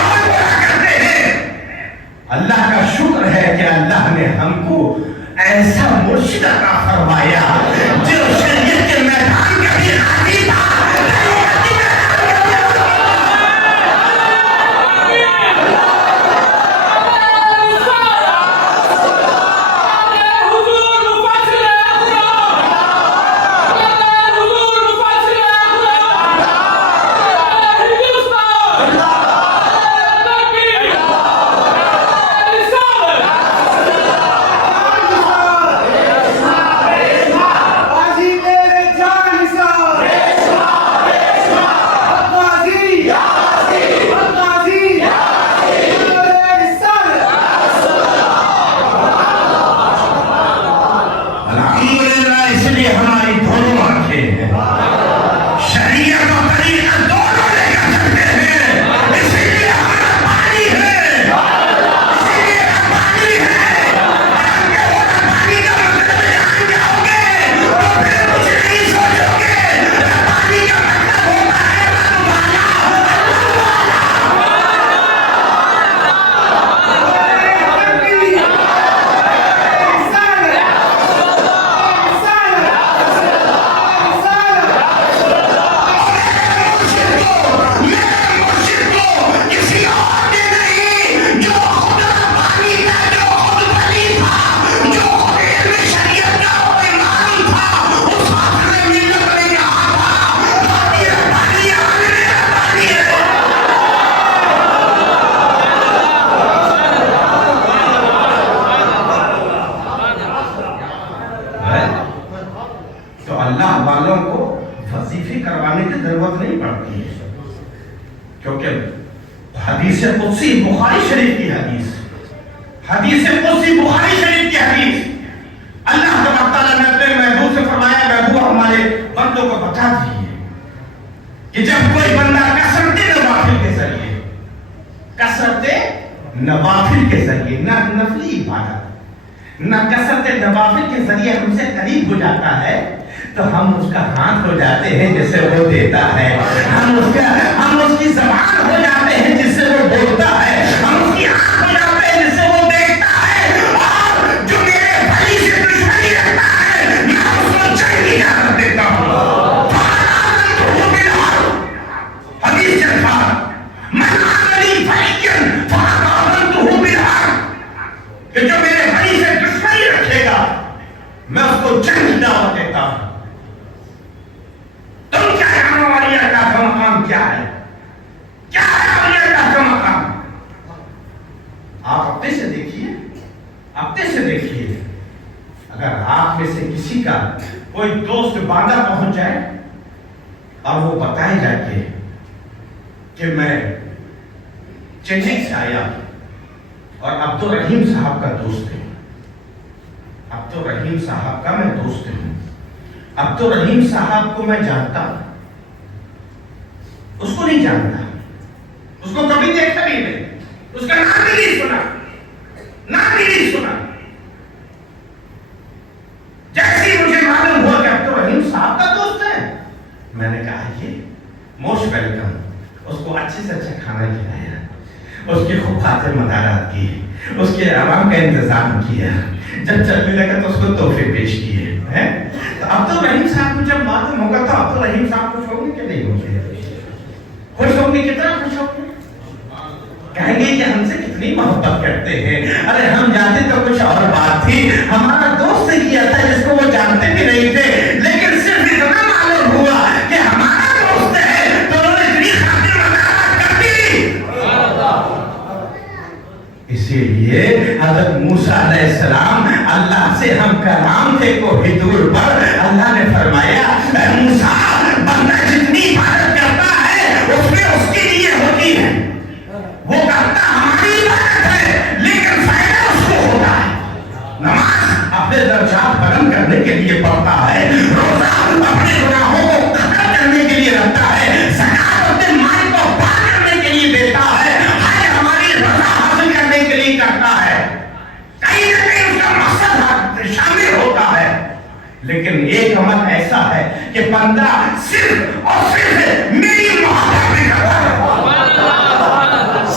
کیونکہ حدیث قدسی بخاری شریف کی حدیث، حدیث قدسی بخاری شریف کی حدیث، اللہ تبارک تعالیٰ نے اپنے محبوب سے فرمایا محبوب ہمارے بندوں کو بتا دیجیے کہ جب کوئی بندہ کثرت نوافل کے ذریعے، کثرت نوافل کے ذریعے، نہ نفلی عبادت، نہ کثرت نوافل کے ذریعے ہم سے قریب ہو جاتا ہے تو ہم اس کا ہاتھ ہو جاتے ہیں جس سے وہ دیتا ہے، ہم اس کی زبان ہو جاتے ہیں جس سے وہ بولتا ہے، ہم اس کی آنکھ ہو جاتے ہیں جس سے وہ دیکھتا ہے، اور جو میرے بھائی سے دشمنی رکھتا ہے میں اس کو جنگ کی اجازت دیتا ہوں۔ حدیث کے الفاظ من عاملی فعین فقد آمنتہ بالحق، کہ جو میرے بھائی سے دشمنی رکھے گا میں اس کو جنگ کی دعوت دیتا ہوں۔ تم کیا جانو والی اللہ کا مقام کیا ہے؟ کیا ہے والی اللہ کا مقام؟ آپ اپنے سے دیکھیے، اپنے سے دیکھیے، اگر آپ میں سے کسی کا کوئی دوست باندھا پہنچ جائے اور وہ بتائے جا کے کہ میں چنئی سے آیا اور عبدالرحیم صاحب کا دوست ہوں، عبدالرحیم صاحب کا میں دوست ہوں، عبدالرحیم صاحب کو میں جانتا ہوں، اس کو نہیں جانتا، اس کو کبھی دیکھا بھی نہیں، اس کا نام بھی نہیں سنا، نام بھی نہیں سنا۔ جیسے ہی مجھے معلوم ہوا کہ عبدالرحیم صاحب کا دوست ہے، میں نے کہا یہ موسٹ ویلکم، اس کو اچھے سے اچھا کھانا کھلایا، اس کی خوب خاطر مدارات کی، اس کے عوام کا انتظام کیا، جب چلنے لگا تو اس کو تحفے پیش کیے۔ تو عبدالرحیم صاحب کو جب معلوم ہوگا تو عبدالرحیم صاحب خوش ہوں گے کہ نہیں ہوں گے؟ خوش ہوں گے، کتنا خوش ہوں گے؟ کہیں گے کہ ہم سے کتنی محبت کرتے ہیں، ارے ہم جانتے تو کچھ اور بات تھی، ہمارا دوست کیا تھا جس کو وہ جانتے بھی نہیں تھے، لیکن صرف اتنا معلوم ہوا کہ ہمارا دوست ہے تو انہوں نے اتنی خاطر مدارات کر دی۔ اسی لیے حضرت موسیٰ علیہ السلام اللہ سے ہم کلام تھے کوہ طور پر، اللہ نے فرمایا اے موسیٰ بندہ جتنی عبادت کرتا ہے اس میں اس کے لیے ہوتی ہے، وہ کرتا ہماری عبادت ہے لیکن فائدہ اس کو ہوتا ہے۔ نماز اپنے درجات بلند کرنے کے لیے پڑھتا ہے، روزہ اپنے گناہوں کو ختم کرنے کے لیے رکھتا ہے، زکات اپنے مال کو پاک کرنے کے لیے دیتا ہے، حج ہماری رضا حاصل کرنے کے لیے کرتا ہے، کہیں نہ کہیں اس کا مقصد شامل ہوتا ہے، لیکن ایک عمل ایسا ہے کہ بندہ صرف اور صرف میری محبت میں کرتا ہے،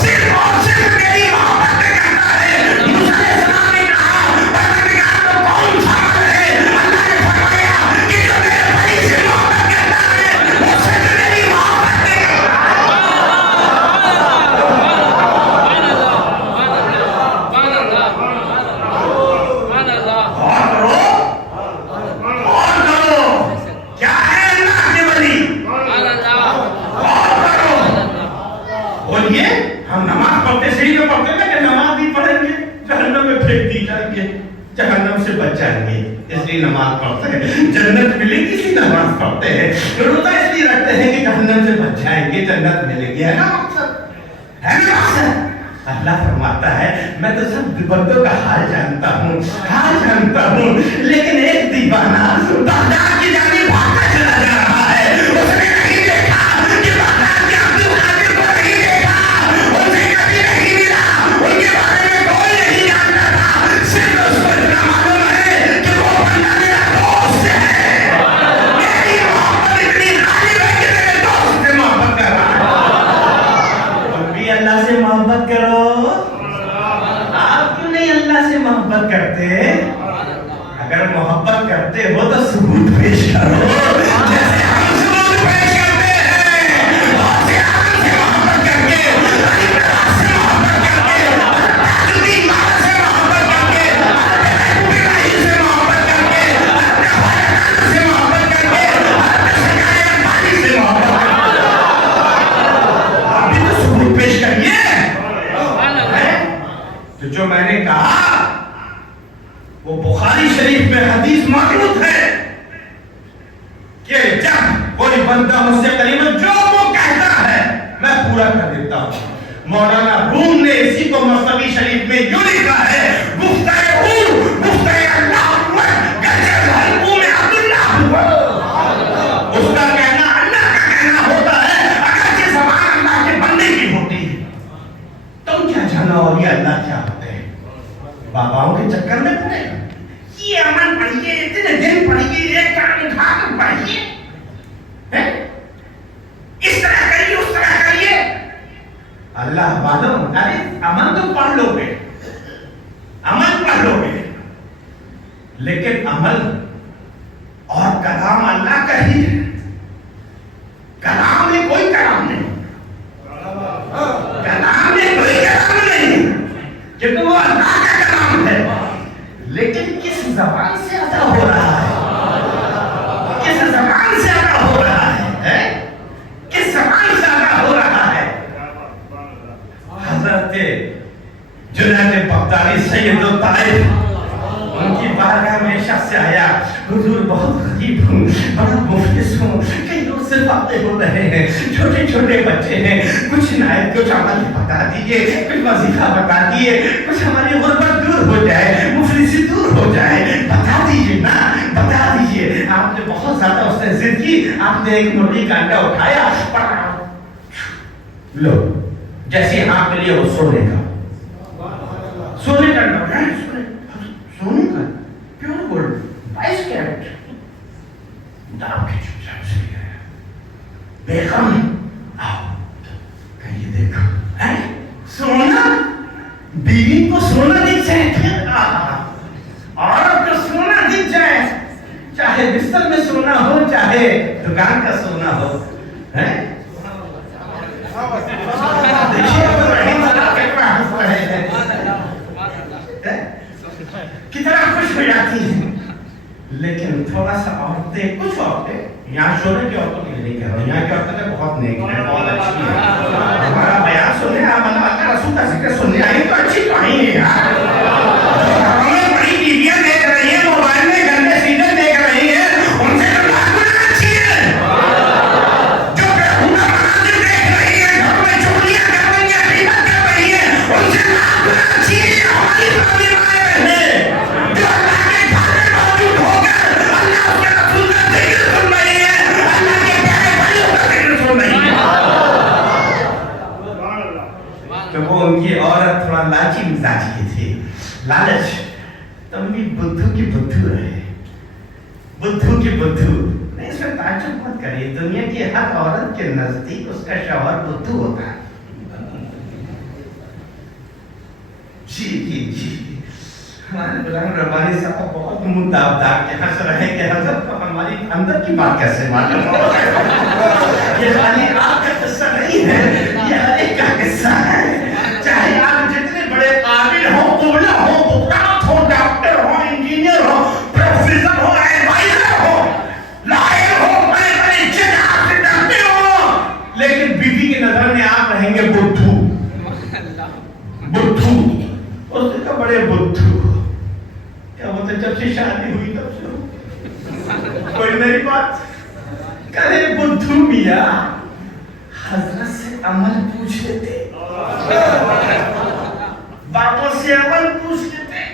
صرف اور صرف میری محبت میں کرتا ہے۔ موسیٰ علیہ السلام نے کہا پروردگار تو کون سا عمل ہے؟ اللہ نے فرمایا کہ جو میرے بھائی سے محبت کرتا ہے وہ صرف میری محبت میں کرتا ہے۔ اور کرو کیا ہے اللہ کے ولی، اور کرو بولیے ہم نماز پڑھتے صحیح میں پڑھتے ہیں کہ نماز نہیں پڑھیں گے جہنم میں پھینک دی جائیں گے، جہنم سے بچ جائیں گے، اس لیے نماز پڑھتے ہیں، جنت ملے گی اسی نماز پڑھتے ہیں، روزہ اس لیے رکھتے ہیں کہ جہنم سے بچ جائیں گے، جنت ملے گی، ہے نا مقصد، ہے نا مقصد۔ اللہ فرماتا ہے میں تو سب بندوں کا حال جانتا ہوں، حال جانتا ہوں، لیکن ایک دیوانہ بغداد کی جانب بھاگتا چلا جا رہا ہے، اس نے نہیں دیکھا کہ بغداد کے عبد القادر کو نہیں دیکھا، ان سے کبھی نہیں ملا، ان کے بارے میں کوئی نہیں جانتا تھا، صرف اس کو اتنا معلوم ہے کہ وہ بندہ میرا دوست ہے، میری محبت اتنی غالب ہے کہ میرے دوست سے محبت کر رہا ہے۔ تم بھی اللہ سے محبت کرو، آپ کیوں نہیں اللہ سے محبت کرتے؟ اگر محبت کرتے ہو تو ثبوت پیش کرو، جیسے ہم ثبوت پیش کرتے ہیں، اور زیادہ سے محبت کر کے، غریب نواز سے محبت کر کے، تاجدین بابا سے محبت کر کے، محبوب الہی سے محبت کر کے، اپنے خواجہ سے محبت کر کے، اپنے سرکار اقبالی سے محبت کر کے، آپ بھی تو ثبوت پیش کریے۔ تو جو میں نے کہا وہ بخاری شریف میں حدیث موجود ہے کہ جب حوالہ کر دیتا ہوں. مولانا روم نے اسی کو مصنوی شریف میں یوں لکھا ہے, گفتگو اللہ اکبر گرچہ ظالموں میں عبداللہ ہوا. اس کا کہنا اللہ کا کہنا ہوتا ہے, اگرچہ زبان اللہ کے بندے کی ہوتی ہے. تم کیا جانا اور یہ اللہ کیا ہوتے ہیں؟ باباؤں کے چکر میں پڑے گا. یہ امن پڑھیے, اتنے دن پڑھیے, ایک کام اٹھا کر پڑھیے, اس طرح کریے اس طرح کریے. اللہ معلوم, ارے امن تو پڑھ لو گے, عمل پڑھ لو گے, لیکن عمل اور کلام اللہ کا ہی ہے. کلام میں کوئی کلام نہیں, کلام میں کوئی کلام نہیں, کیونکہ وہ اللہ کا کلام ہے. لیکن کس زبان سے ادا ہو رہا ہے, کس زبان سے ادا ہو رہا ہے, کس زبان سے ادا ہو رہا ہے. حضرت جنید بغدادی سید الطائف, ان کی بارگاہ میں شخص آیا, حضور بہت غریب ہوں, بڑا مفلس ہوں, کئی لوگ سے باتیں ہو رہے ہیں, چھوٹے چھوٹے بچے ہیں, کچھ نائب کچھ عمل بتا دیجئے, کچھ وظیفہ بتا دیجئے, کچھ ہماری غربت دور ہو جائے, مفلسی دور ہو جائے, بتا دیجئے نا, بتا دیجئے. آپ نے بہت زیادہ اس نے ضد کی, آپ نے ایک مرغی کا انڈا اٹھایا, لو جیسے آپ کے لیے وہ سونے کا انڈا, سونے کا پیور گولڈ 22 کیرٹ داب کے چپ چاپ سے گیا. بیگم آؤ کہیں دیکھو, سونا, بیوی کو سونا دکھ جائے, پھر عورت کو سونا دکھ جائے, چاہے بستر میں سونا ہو چاہے دکان کا سونا ہو. کتنا خوش ہو جاتی ہیں. لیکن تھوڑا سا عورتیں, کچھ عورتیں, یہاں شورے کی عورتوں کے لیے کہہ رہا ہوں, یہاں کی عورتیں بہت نیک ہیں, بہت اچھی ہیں. ہمارا بیان سننے, آپ اللہ کا رسول کا ذکر سننے آئی تو اچھی تو آئی ہیں یار. ہمیں بڑی ٹیویاں دیکھ رہی ہیں, موبائل میں گندے سیریل دیکھ رہی ہیں, ان سے تو لاکھ گنا اچھی ہے. جو بیہودہ مناظر دیکھ رہی ہیں, گھر میں چغلیاں کر رہی ہیں, غیبت کر رہی ہیں, ان سے لاکھ گنا اچھی ہے ہماری تعلیم آئے ہیں. جو اللہ کے گھر میں موجود ہو کر اللہ کے رسول کا ذکر سن رہی ہے, اللہ کے پیارے بھائیوں کا ذکر سن رہی ہے. تو وہ ان کی عورت تھوڑا لاچی مزاجی تھی, لالچ. تم بھی بدھو کی بدھو رہے, بدھو کی بدھو نہیں. اس میں تعجب مت کریے, دنیا کی ہر عورت کے نزدیک اس کا شوہر بدھو ہوتا ہے. جی جی جی, ہمارے غلام ربانی صاحب بہت منہ داب داب کے ہنس رہے کہ حضرت کو ہماری اندر کی بات کیسے معلوم ہو. یہ خالی آپ کا قصہ نہیں ہے, یہ ہر ایک کا قصہ ہے. چاہے آپ جتنے بڑے قابل ہوں, قبلہ ہوں, بکرات ہوں, ڈاکٹر ہوں, انجینئر ہوں, پروفیسر ہوں, ایڈوائزر ہوں, لائر ہوں, بڑے بڑے جج آپ سے ڈرتے ہوں, لیکن بیوی کی نظر میں آپ رہیں گے بدھو. بدھو, اس نے کہا بڑے بدھو. کیا وہ تو جب سے شادی ہوئی تب سے کوئی میری بات کرے. بدھو میاں حضرت سے عمل پوچھ لیتے, باتوں سے عمل پوچھ لیتے,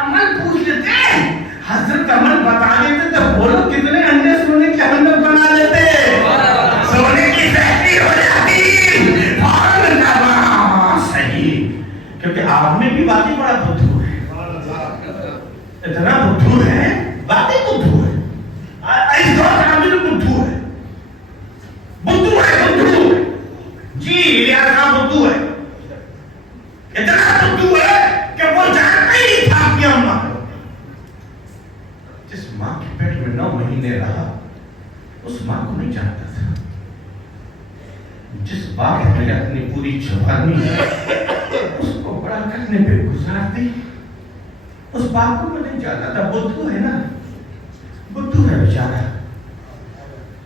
عمل پوچھ لیتے. حضرت عمل بتا دیتے تو بولو کتنے انڈے سونے کے اندر بنا لیتے, سونے کی فیکٹری ہو جاتی. اور نہ صحیح, کیونکہ آپ میں بھی باتیں بڑا بدھو ہے, اتنا بدھو ہے, باتیں بدھو ہے. اس دور کا بھی بدھو ہے, بدھو ہے, بدھو جی. لہذا بدھو ہے, اتنا بدھو ہے کہ وہ جانتا ہی نہیں تھا کہ اماں جس ماں کے پیٹ میں 9 مہینے رہا, اس ماں کو نہیں جانتا تھا. جس باپ نے اپنی پوری جوانی اس کو بڑا کرنے پہ گزار دی, اس باپ کو نہیں جانا تھا. بدھو ہے نا, بدھو ہے بیچارہ,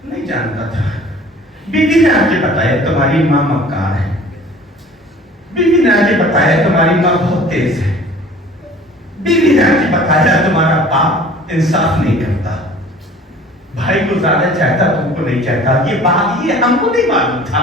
نہیں جانتا تھا. بیوی نے آ کے بتایا تمہاری ماں مکار ہے, بیوی نے آ کے بتایا تمہاری ماں بہت تیز ہے, بیوی نے آ کے بتایا تمہارا باپ انصاف نہیں کرتا, بھائی کو زیادہ چاہتا تم کو نہیں چاہتا. یہ بات یہ ہم کو نہیں معلوم تھا.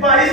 22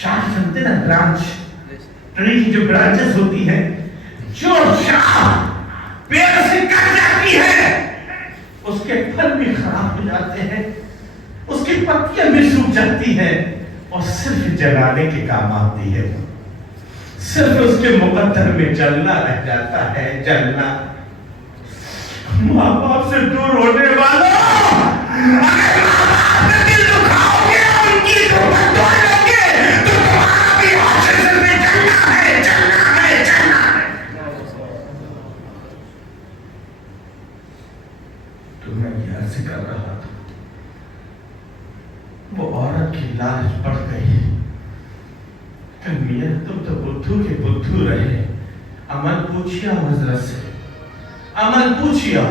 شاخ سنتے نا، برانچ، ٹری کی جو برانچز ہوتی ہیں، جو شاخ پیڑ سے کٹ جاتی ہے اس کے پھل بھی خراب ہو جاتے ہیں، اس کی پتیاں بھی سوکھ جاتی ہیں، اور صرف جلانے کے کام آتی ہے، صرف اس کے مقدر میں جلنا رہ جاتا ہے، جلنا۔ ماں باپ سے دور ہونے والوں، اگر ماں باپ سے دل دکھاؤ گے، ان کی دعوت دو گے، تو تمہارا بھی آکسیجن میں جلنا ہے، جلنا ہے، جلنا ہے۔ تو میں یہ عرض کر رہا تھا، وہ عورت کی لالچ بڑھ گئی کہ میاں تم تو بدھو کے بدھو رہے، عمل پوچھیا حضرت سے، عمل پوچھیا۔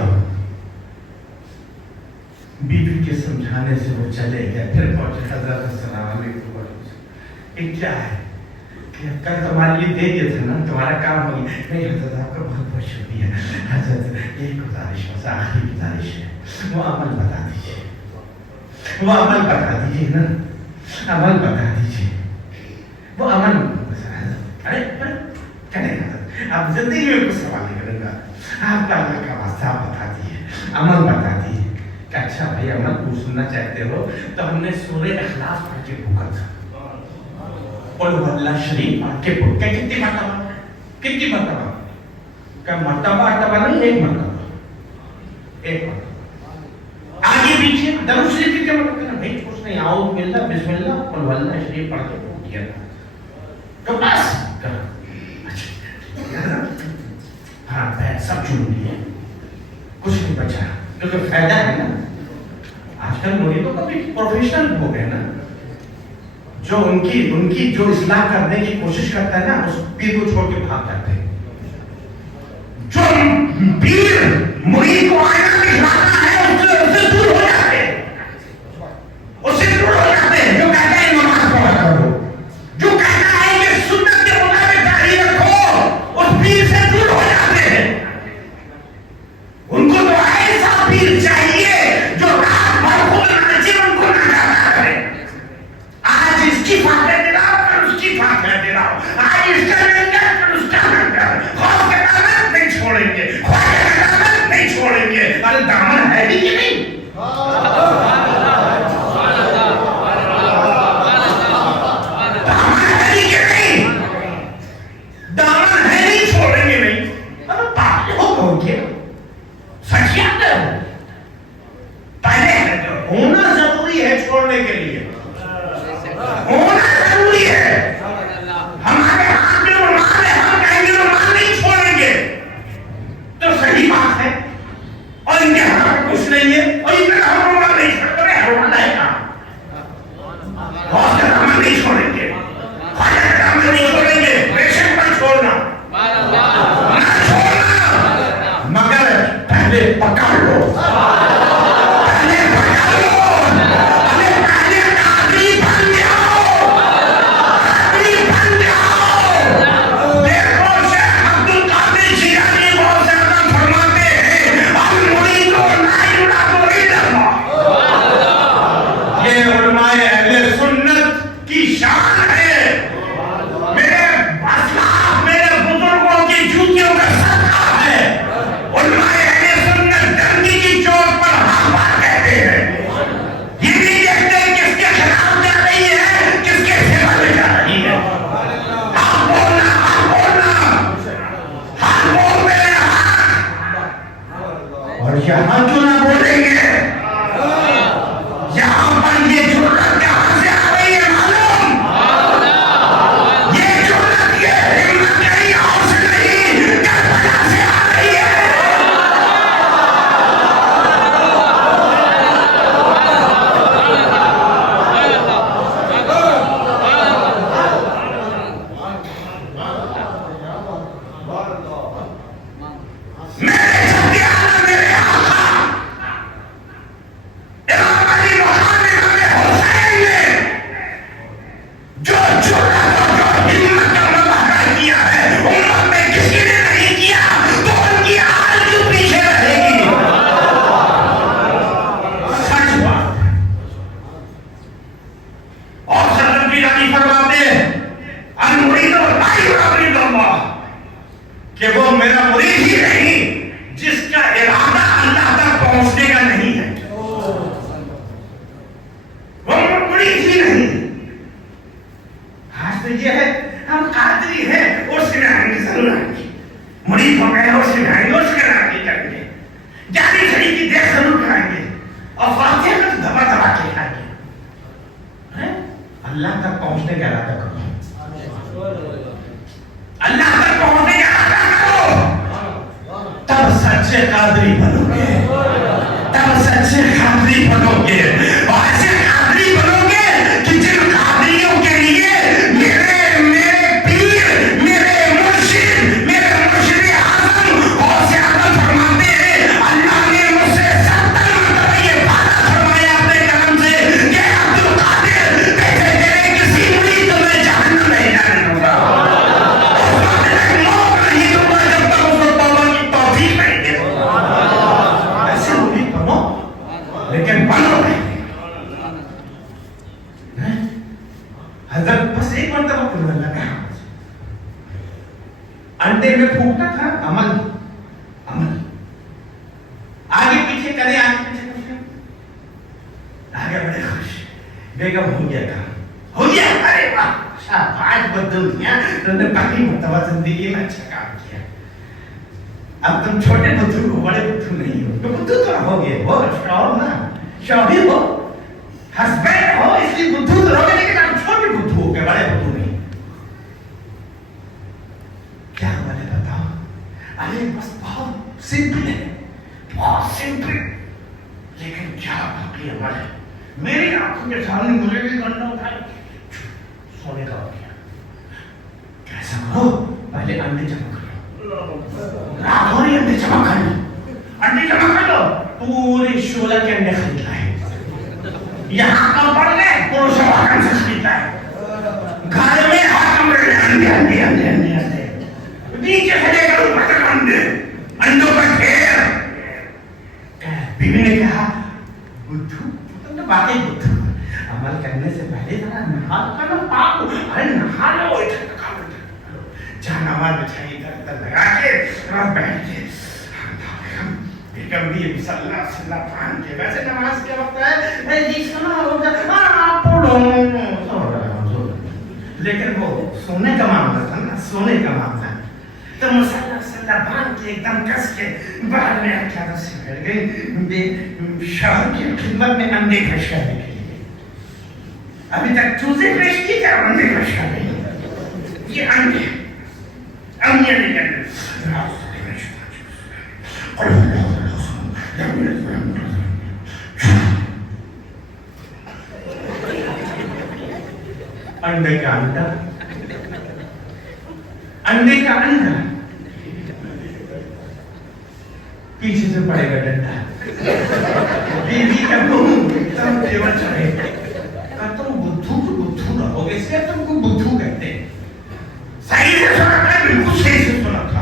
بیوی کے سمجھانے سے وہ چلے گئے، پھر پہنچے حضرت السلام علیکم، یہ کیا ہے کہ کل تمہارے لیے دے دیا تھا نا، تمہارا کام ہو گیا۔ نہیں حضرت، آپ کا بہت بہت شکریہ حضرت، ایک گزارش ہے، آخری گزارش ہے، وہ عمل بتا دیجیے، وہ عمل بتا دیجیے نا، عمل بتا دیجیے، وہ عمل۔ ارے کریں حضرت، آپ زندگی میں کچھ سوال نہیں کریں گا، آپ کا اللہ کا واسطہ آپ بتا دیجیے، عمل بتا دیجیے۔ کہ اچھا بھائی عمل پوچھنا چاہتے ہو تو ہم نے سورہ اخلاص پڑھ کے بھوکا تھا، قل هو اللہ شریف پڑھ کے بھوکا، کتنی مرتبہ، کتنی مرتبہ، کہ مرتبہ نہیں، ایک مرتبہ، ایک مرتبہ، آگے پیچھے درود شریف کی کیا مطلب ہے؟ نہیں کچھ نہیں، اعوذ باللہ بسم اللہ قل هو اللہ شریف پڑھ کے بھوک دیا تو بس۔ ہاں پیر سب چن لیے، کچھ نہیں بچا، کیونکہ فائدہ ہے نا۔ آج کل مریدوں کا بھی پروفیشنل ہو گئے نا، جو ان کی جو اصلاح کرنے کی کوشش کرتا ہے نا، اس پیر کو چھوڑ کے بھاگ جاتے ہیں۔ جو پیر مرید کو آئینہ دکھلاتا ہے اس سے دور ہو جاتے ہیں، اس سے دور ہو جاتے ہیں۔ جو کہتا ہے نماز پڑھا کرو، جو کہتا ہے کہ سنت کے مطابق داڑھی رکھو، اس پیر سے دور ہو جاتے ہیں۔ ان کو تو ایسا پیر چاہیے جو رات بھر خود ناچے، ان کو نچاتا کرے۔ آج اس کی فاتحہ دلاؤ، پھر اس کی فاتحہ دلاؤ، آج اس کا لنگر، پھر اس کا لنگر، خوف کا دامن نہیں چھوڑیں گے، خواہش کا دامن نہیں چھوڑیں گے۔ ارے دامن ہے بھی کہ نہیں؟ دامن ہے بھی کہ نہیں؟ دامن ہے نہیں، چھوڑیں گے نہیں۔ ارے پاگل ہو کون کے سچیات ہے، پہلے ہونا ضروری ہے، چھوڑنے کے لیے ہونا ضروری ہے۔ ہمارے ہاتھ میں رومال ہے، ہم کہیں گے رومال نہیں چھوڑیں گے تو صحیح بات ہے، اور ان کے ہاتھ میں کچھ نہیں ہے، اور ان کا ہم رومال نہیں چھوڑتے، رومال ہے کہاں؟ بہت کا دامن نہیں چھوڑیں گے، خواجہ کا دامن نہیں چھوڑیں گے، پیشنٹ پر چھوڑنا نہ چھوڑنا، مگر پہلے پکڑ لو، پہلے پکڑ لو، پہلے آدمی بن جاؤ، آدمی بن جاؤ۔ دیکھو شیخ عبد القادر جیلانی بہت زیادہ فرماتے ہیں، المرید لا یراد الا اللہ۔ یہ علماء اہل سنت کی شان ہے۔ میرے اسلاف، میرے بزرگوں کی جوتیوں کا صدقہ ہے، علماء اہل سنت ڈنڈی کی چوٹ پر حق بات کہتے ہیں، یہ نہیں دیکھتے کس کے خلاف جا رہی ہے، کس کے سوا میں جا رہی ہے۔ حق بولنا، حق بولنا، حق بول میرے حق، اور یہاں کیوں نہ بولیں گے؟ یہاں پر یہ جرأت کہاں سے آ رہی ہے معلوم؟ شریف ہی نہیں. آج تو یہ ہے ہم قادری ہیں اس میں آئیں گے ضرور آئیں گے. مرید ہو گئے اس میں آئیں گے اس میں آگے کریں گے. جاری شریف کی دیکھ ضرور کرائیں گے اور فاتحہ کا دبا دبا کے کھائیں گے. اللہ تک پہنچنے کا ارادہ کرو. اللہ تک پہنچنے کا ارادہ کرو. تب سچے قادری بنو گے. تب سچے قادری بنو گے. اور ایسے قادری بنو گے کہ جن قادریوں کے لیے میرے پیر میرے مرشد میرے مرشد اعظم اور سیادت فرماتے ہیں اللہ نے مجھ سے 70 مرتبہ یہ وعدہ فرمایا اپنے کرم سے کہ عبد القادر تیرے کسی مرید کو میں جہنم نہیں جانے دوں گا. موت نہیں دوں گا جب تک اس کو توبہ کی توفیق نہیں دے دوں گا. ایسے مرید بنو لیکن بنو نہیں. حضرت بس ایک مرتبہ قرآن اللہ کا انڈے میں پھونکتا تھا. عمل آگے پیچھے کرے آگے پیچھے کرے آگے بڑے خوش. بیگم ہو گیا کام ہو گیا. ارے واہ شاباش بددنیا تم نے پہلی مرتبہ زندگی میں اچھا کام کیا. اب تم چھوٹے بدھو ہو بڑے بدھو نہیں ہو. تو بدھو تو ہو گئے ہو شوہر نا شوہر ہو ہسبینڈ ہو اس لیے بدھو تو رہو گے لیکن آپ چھوٹے بدھو ہو گئے بڑے بدھو نہیں. کیا بولے بتاؤ. ارے بس بہت سمپل ہے بہت سمپل لیکن کیا باقی عمل ہے. میری آنکھوں کے سامنے مجھے بھی کرنا ہوتا ہے. سونے کا ہو گیا. کیسا کرو پہلے انڈے جمع کر لو. رات ہو رہی انڈے جمع کر لو. انڈے جمع کر لو. پورے 16 کے انڈے خرید لائے. یہاں کم پڑ گئے پورے شواہن سے خریدتا ہے. گھر میں حاکم رہے انڈے انڈے انڈے انڈے انڈے نیچے سے لے کر اوپر تک انڈے انڈوں کا ڈھیر. بیوی نے کہا بدھو تم نے واقعی بدھو عمل کرنے سے پہلے ذرا نہا لو پاک ہو. ارے نہا لو جہاں نماز بچھائی ادھر لگا کے اور بیٹھ کے بیگم بھی مسلح سلح پہن کے ویسے نماز کے وقت ہے جی سنا ہوگا آپ پڑھو لیکن وہ سونے کا معاملہ تھا نا سونے کا معاملہ. تو مسلح سلح باندھ کے ایک دم کس کے باہر میں کیا سے بیٹھ گئی شوہر کی خدمت میں انڈے کھش کرنے کے لیے. ابھی تک چوزے پیش کی کیا انڈے کھش کر رہی. یہ انڈے امیاں نہیں کرتے. انڈے کا انڈا انڈے کا انڈا پیچھے سے پڑے گا ڈنڈا. بیوی کا منہ تم دیور چڑھے تم بدھو تو بدھو رہو گے اس لیے تم کو بدھو کہتے ہیں. صحیح سے سنا تھا بالکل صحیح سے سنا تھا.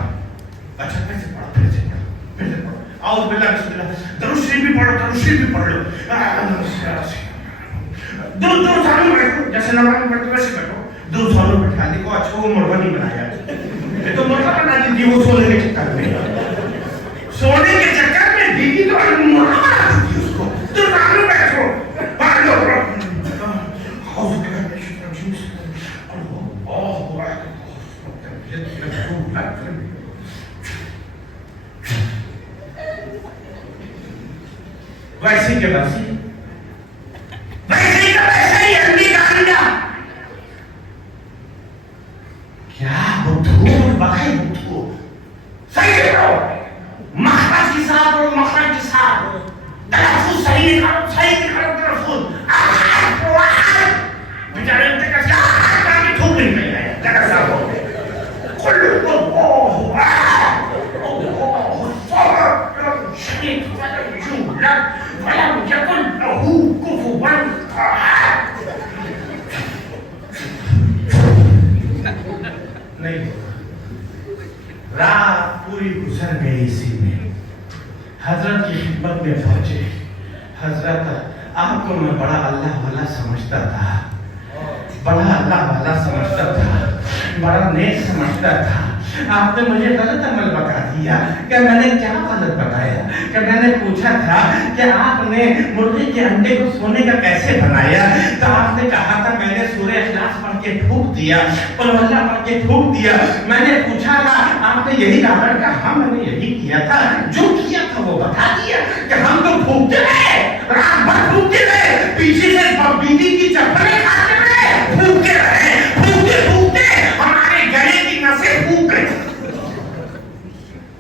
اچھا کیسے پڑھا پھر سے پڑھو. اعوذ باللہ بسم اللہ درود شریف بھی پڑھو درود شریف بھی پڑھ لو. دو سالوں بیٹھو جیسے نماز میں بیٹھو ویسے بیٹھو. 2 سالوں بیٹھا دیکھو اچھا وہ مرغا نہیں بنایا. یہ تو مرغا بنا دیتی وہ سونے کے چکر میں. سونے کے چکر میں بیوی تو مرغا بنا دیتی اس کو. 2 سالوں بیٹھو پڑھ لو. اعوذ باللہ من الشیطان الرجیم اللہ اکبر. ویسے کے ویسے ویسے ہی انڈے کا انڈا. کیا بدھو بقائی بدھو. صحیح کرو مخرج کے ساتھ اور مخرج کے ساتھ تلفظ صحیح نکالو تلفظ. بیچارے انتے کا کیا آگے تھوک نہیں گئی ہے جگہ صاحب ہو گئے. قل اللہ اللہ شریف ولم یولد ولم یکن له کفوا احد. نہیں رات پوری گزر گئی اسی میں. حضرت کی خدمت میں پہنچے. حضرت آپ کو میں بڑا اللہ والا سمجھتا تھا بڑا اللہ والا سمجھتا تھا بڑا نیک سمجھتا تھا. آپ نے مجھے غلط عمل بتا دیا. کہ میں نے کیا غلط بتایا؟ کہ میں نے پوچھا تھا کہ آپ نے مرغی کے انڈے کو سونے کا کیسے بنایا؟ تو آپ نے کے پھونک دیا، قل اللہ پڑھ کے پھونک دیا. میں نے پوچھا تھا آپ نے یہی کہا؟ کہ ہاں میں نے یہی کیا تھا. جو کیا تھا وہ بتا دیا کہ ہم تو پھونکتے رہے، رات بھر پھونکتے رہے، پیچھے سے بیوی کی چپلیں کھاتے رہے، پھونکتے رہے، پھونکتے پھونکتے ہمارے گلے کی نسیں پھونک گئی.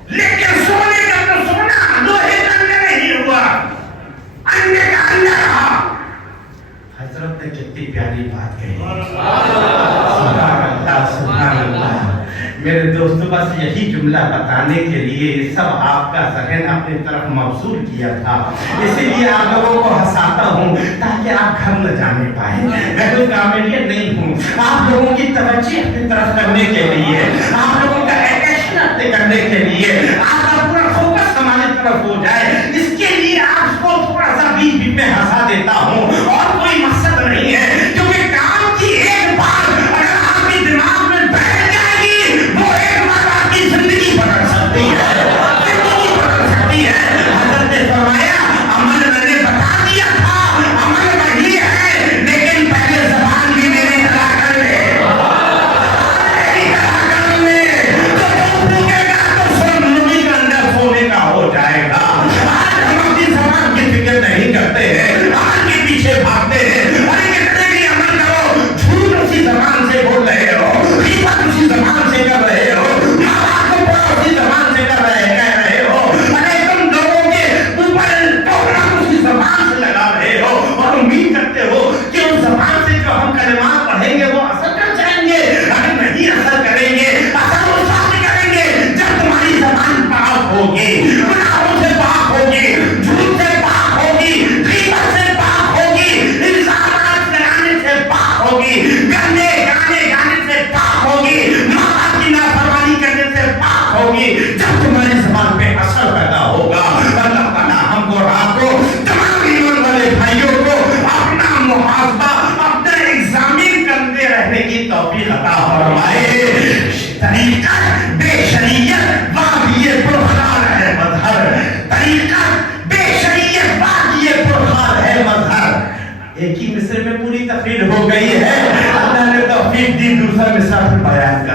لیکن سونے کا تو سونا، لوہے کا نہیں ہوا، انڈے کا انڈا رہا. حضرت نے کتنی پیاری بات کہی. سبحان اللہ، سبحان اللہ. میرے دوستوں بس یہی جملہ بتانے کے لیے سب آپ کا ذہن اپنی طرف مبذول کیا تھا. اسی لیے آپ لوگوں کو ہنساتا ہوں تاکہ آپ گھر نہ جانے پائیں. میں کوئی کامیڈین نہیں ہوں. آپ لوگوں کی توجہ اپنی طرف کرنے کے لیے، آپ لوگوں کا اٹینشن اپنے کرنے کے لیے، آپ کا پورا فوکس ہماری طرف ہو جائے، اس کے لیے آپ کو تھوڑا سا بیچ بیچ میں ہنسا دیتا ہوں. اور کوئی مقصد نہیں ہے، کیونکہ کام کی ایک بات اگر آپ کے دماغ میں بیٹھ جائے گی، وہ ایک بار آپ کی زندگی بدل سکتی ہے، زندگی بدل سکتی ہے. حضرت نے فرمایا عمل میں نے بتا دیا تھا، عمل وہی ہے، لیکن پہلے زبان بھی میری ادا کر لے. سونے کا ہو جائے گا. آج ہم اپنی زبان کی فکر نہیں کرتے ہیں، آج کے پیچھے بھاگتے ہیں. ارے کتنے بھی عمل کرو، جھوٹ اسی زبان سے بول رہے ہو، غیبت اسی زبان سے کر رہے ہو، ماں باپ کو برا اسی زبان سے کہہ رہے ہو. ارے تم لوگوں کے اوپر ٹوکرا اسی زبان سے لگا رہے ہو اور امید کرتے ہو کہ اس زبان سے جو ہم کلمات پڑھیں گے وہ اثر کر جائیں گے. ارے نہیں اثر کریں گے. اثر اس وقت کریں گے جب تمہاری زبان پاک ہوگی، گناہوں سے پاک ہوگی، جھوٹ سے پاک ہوگی، غیبت سے پاک ہوگی، الزامات لگانے سے پاک ہوگی، گندے گانے گانے سے پاک ہوگی، ماں باپ کی نافرمانی کرنے سے پاک ہوگی. جب تمہاری زبان پہ اثر پیدا ہوگا، اللہ تعالیٰ ہم کو رات کو تمام ایمان والے بھائیوں کو اپنا محاسبہ، اپنا ایگزامن کرتے رہنے کی توفیق عطا فرمائے. طریقت بے شریعت وادی پرخار ہے مظہر، طریقت بے شریعت وادی پرخار ہے مظہر. ایک ہی مصرع میں پوری تقریر ہو گئی ہے. اللہ نے توفیق دی دوسرا مصرع بیان کر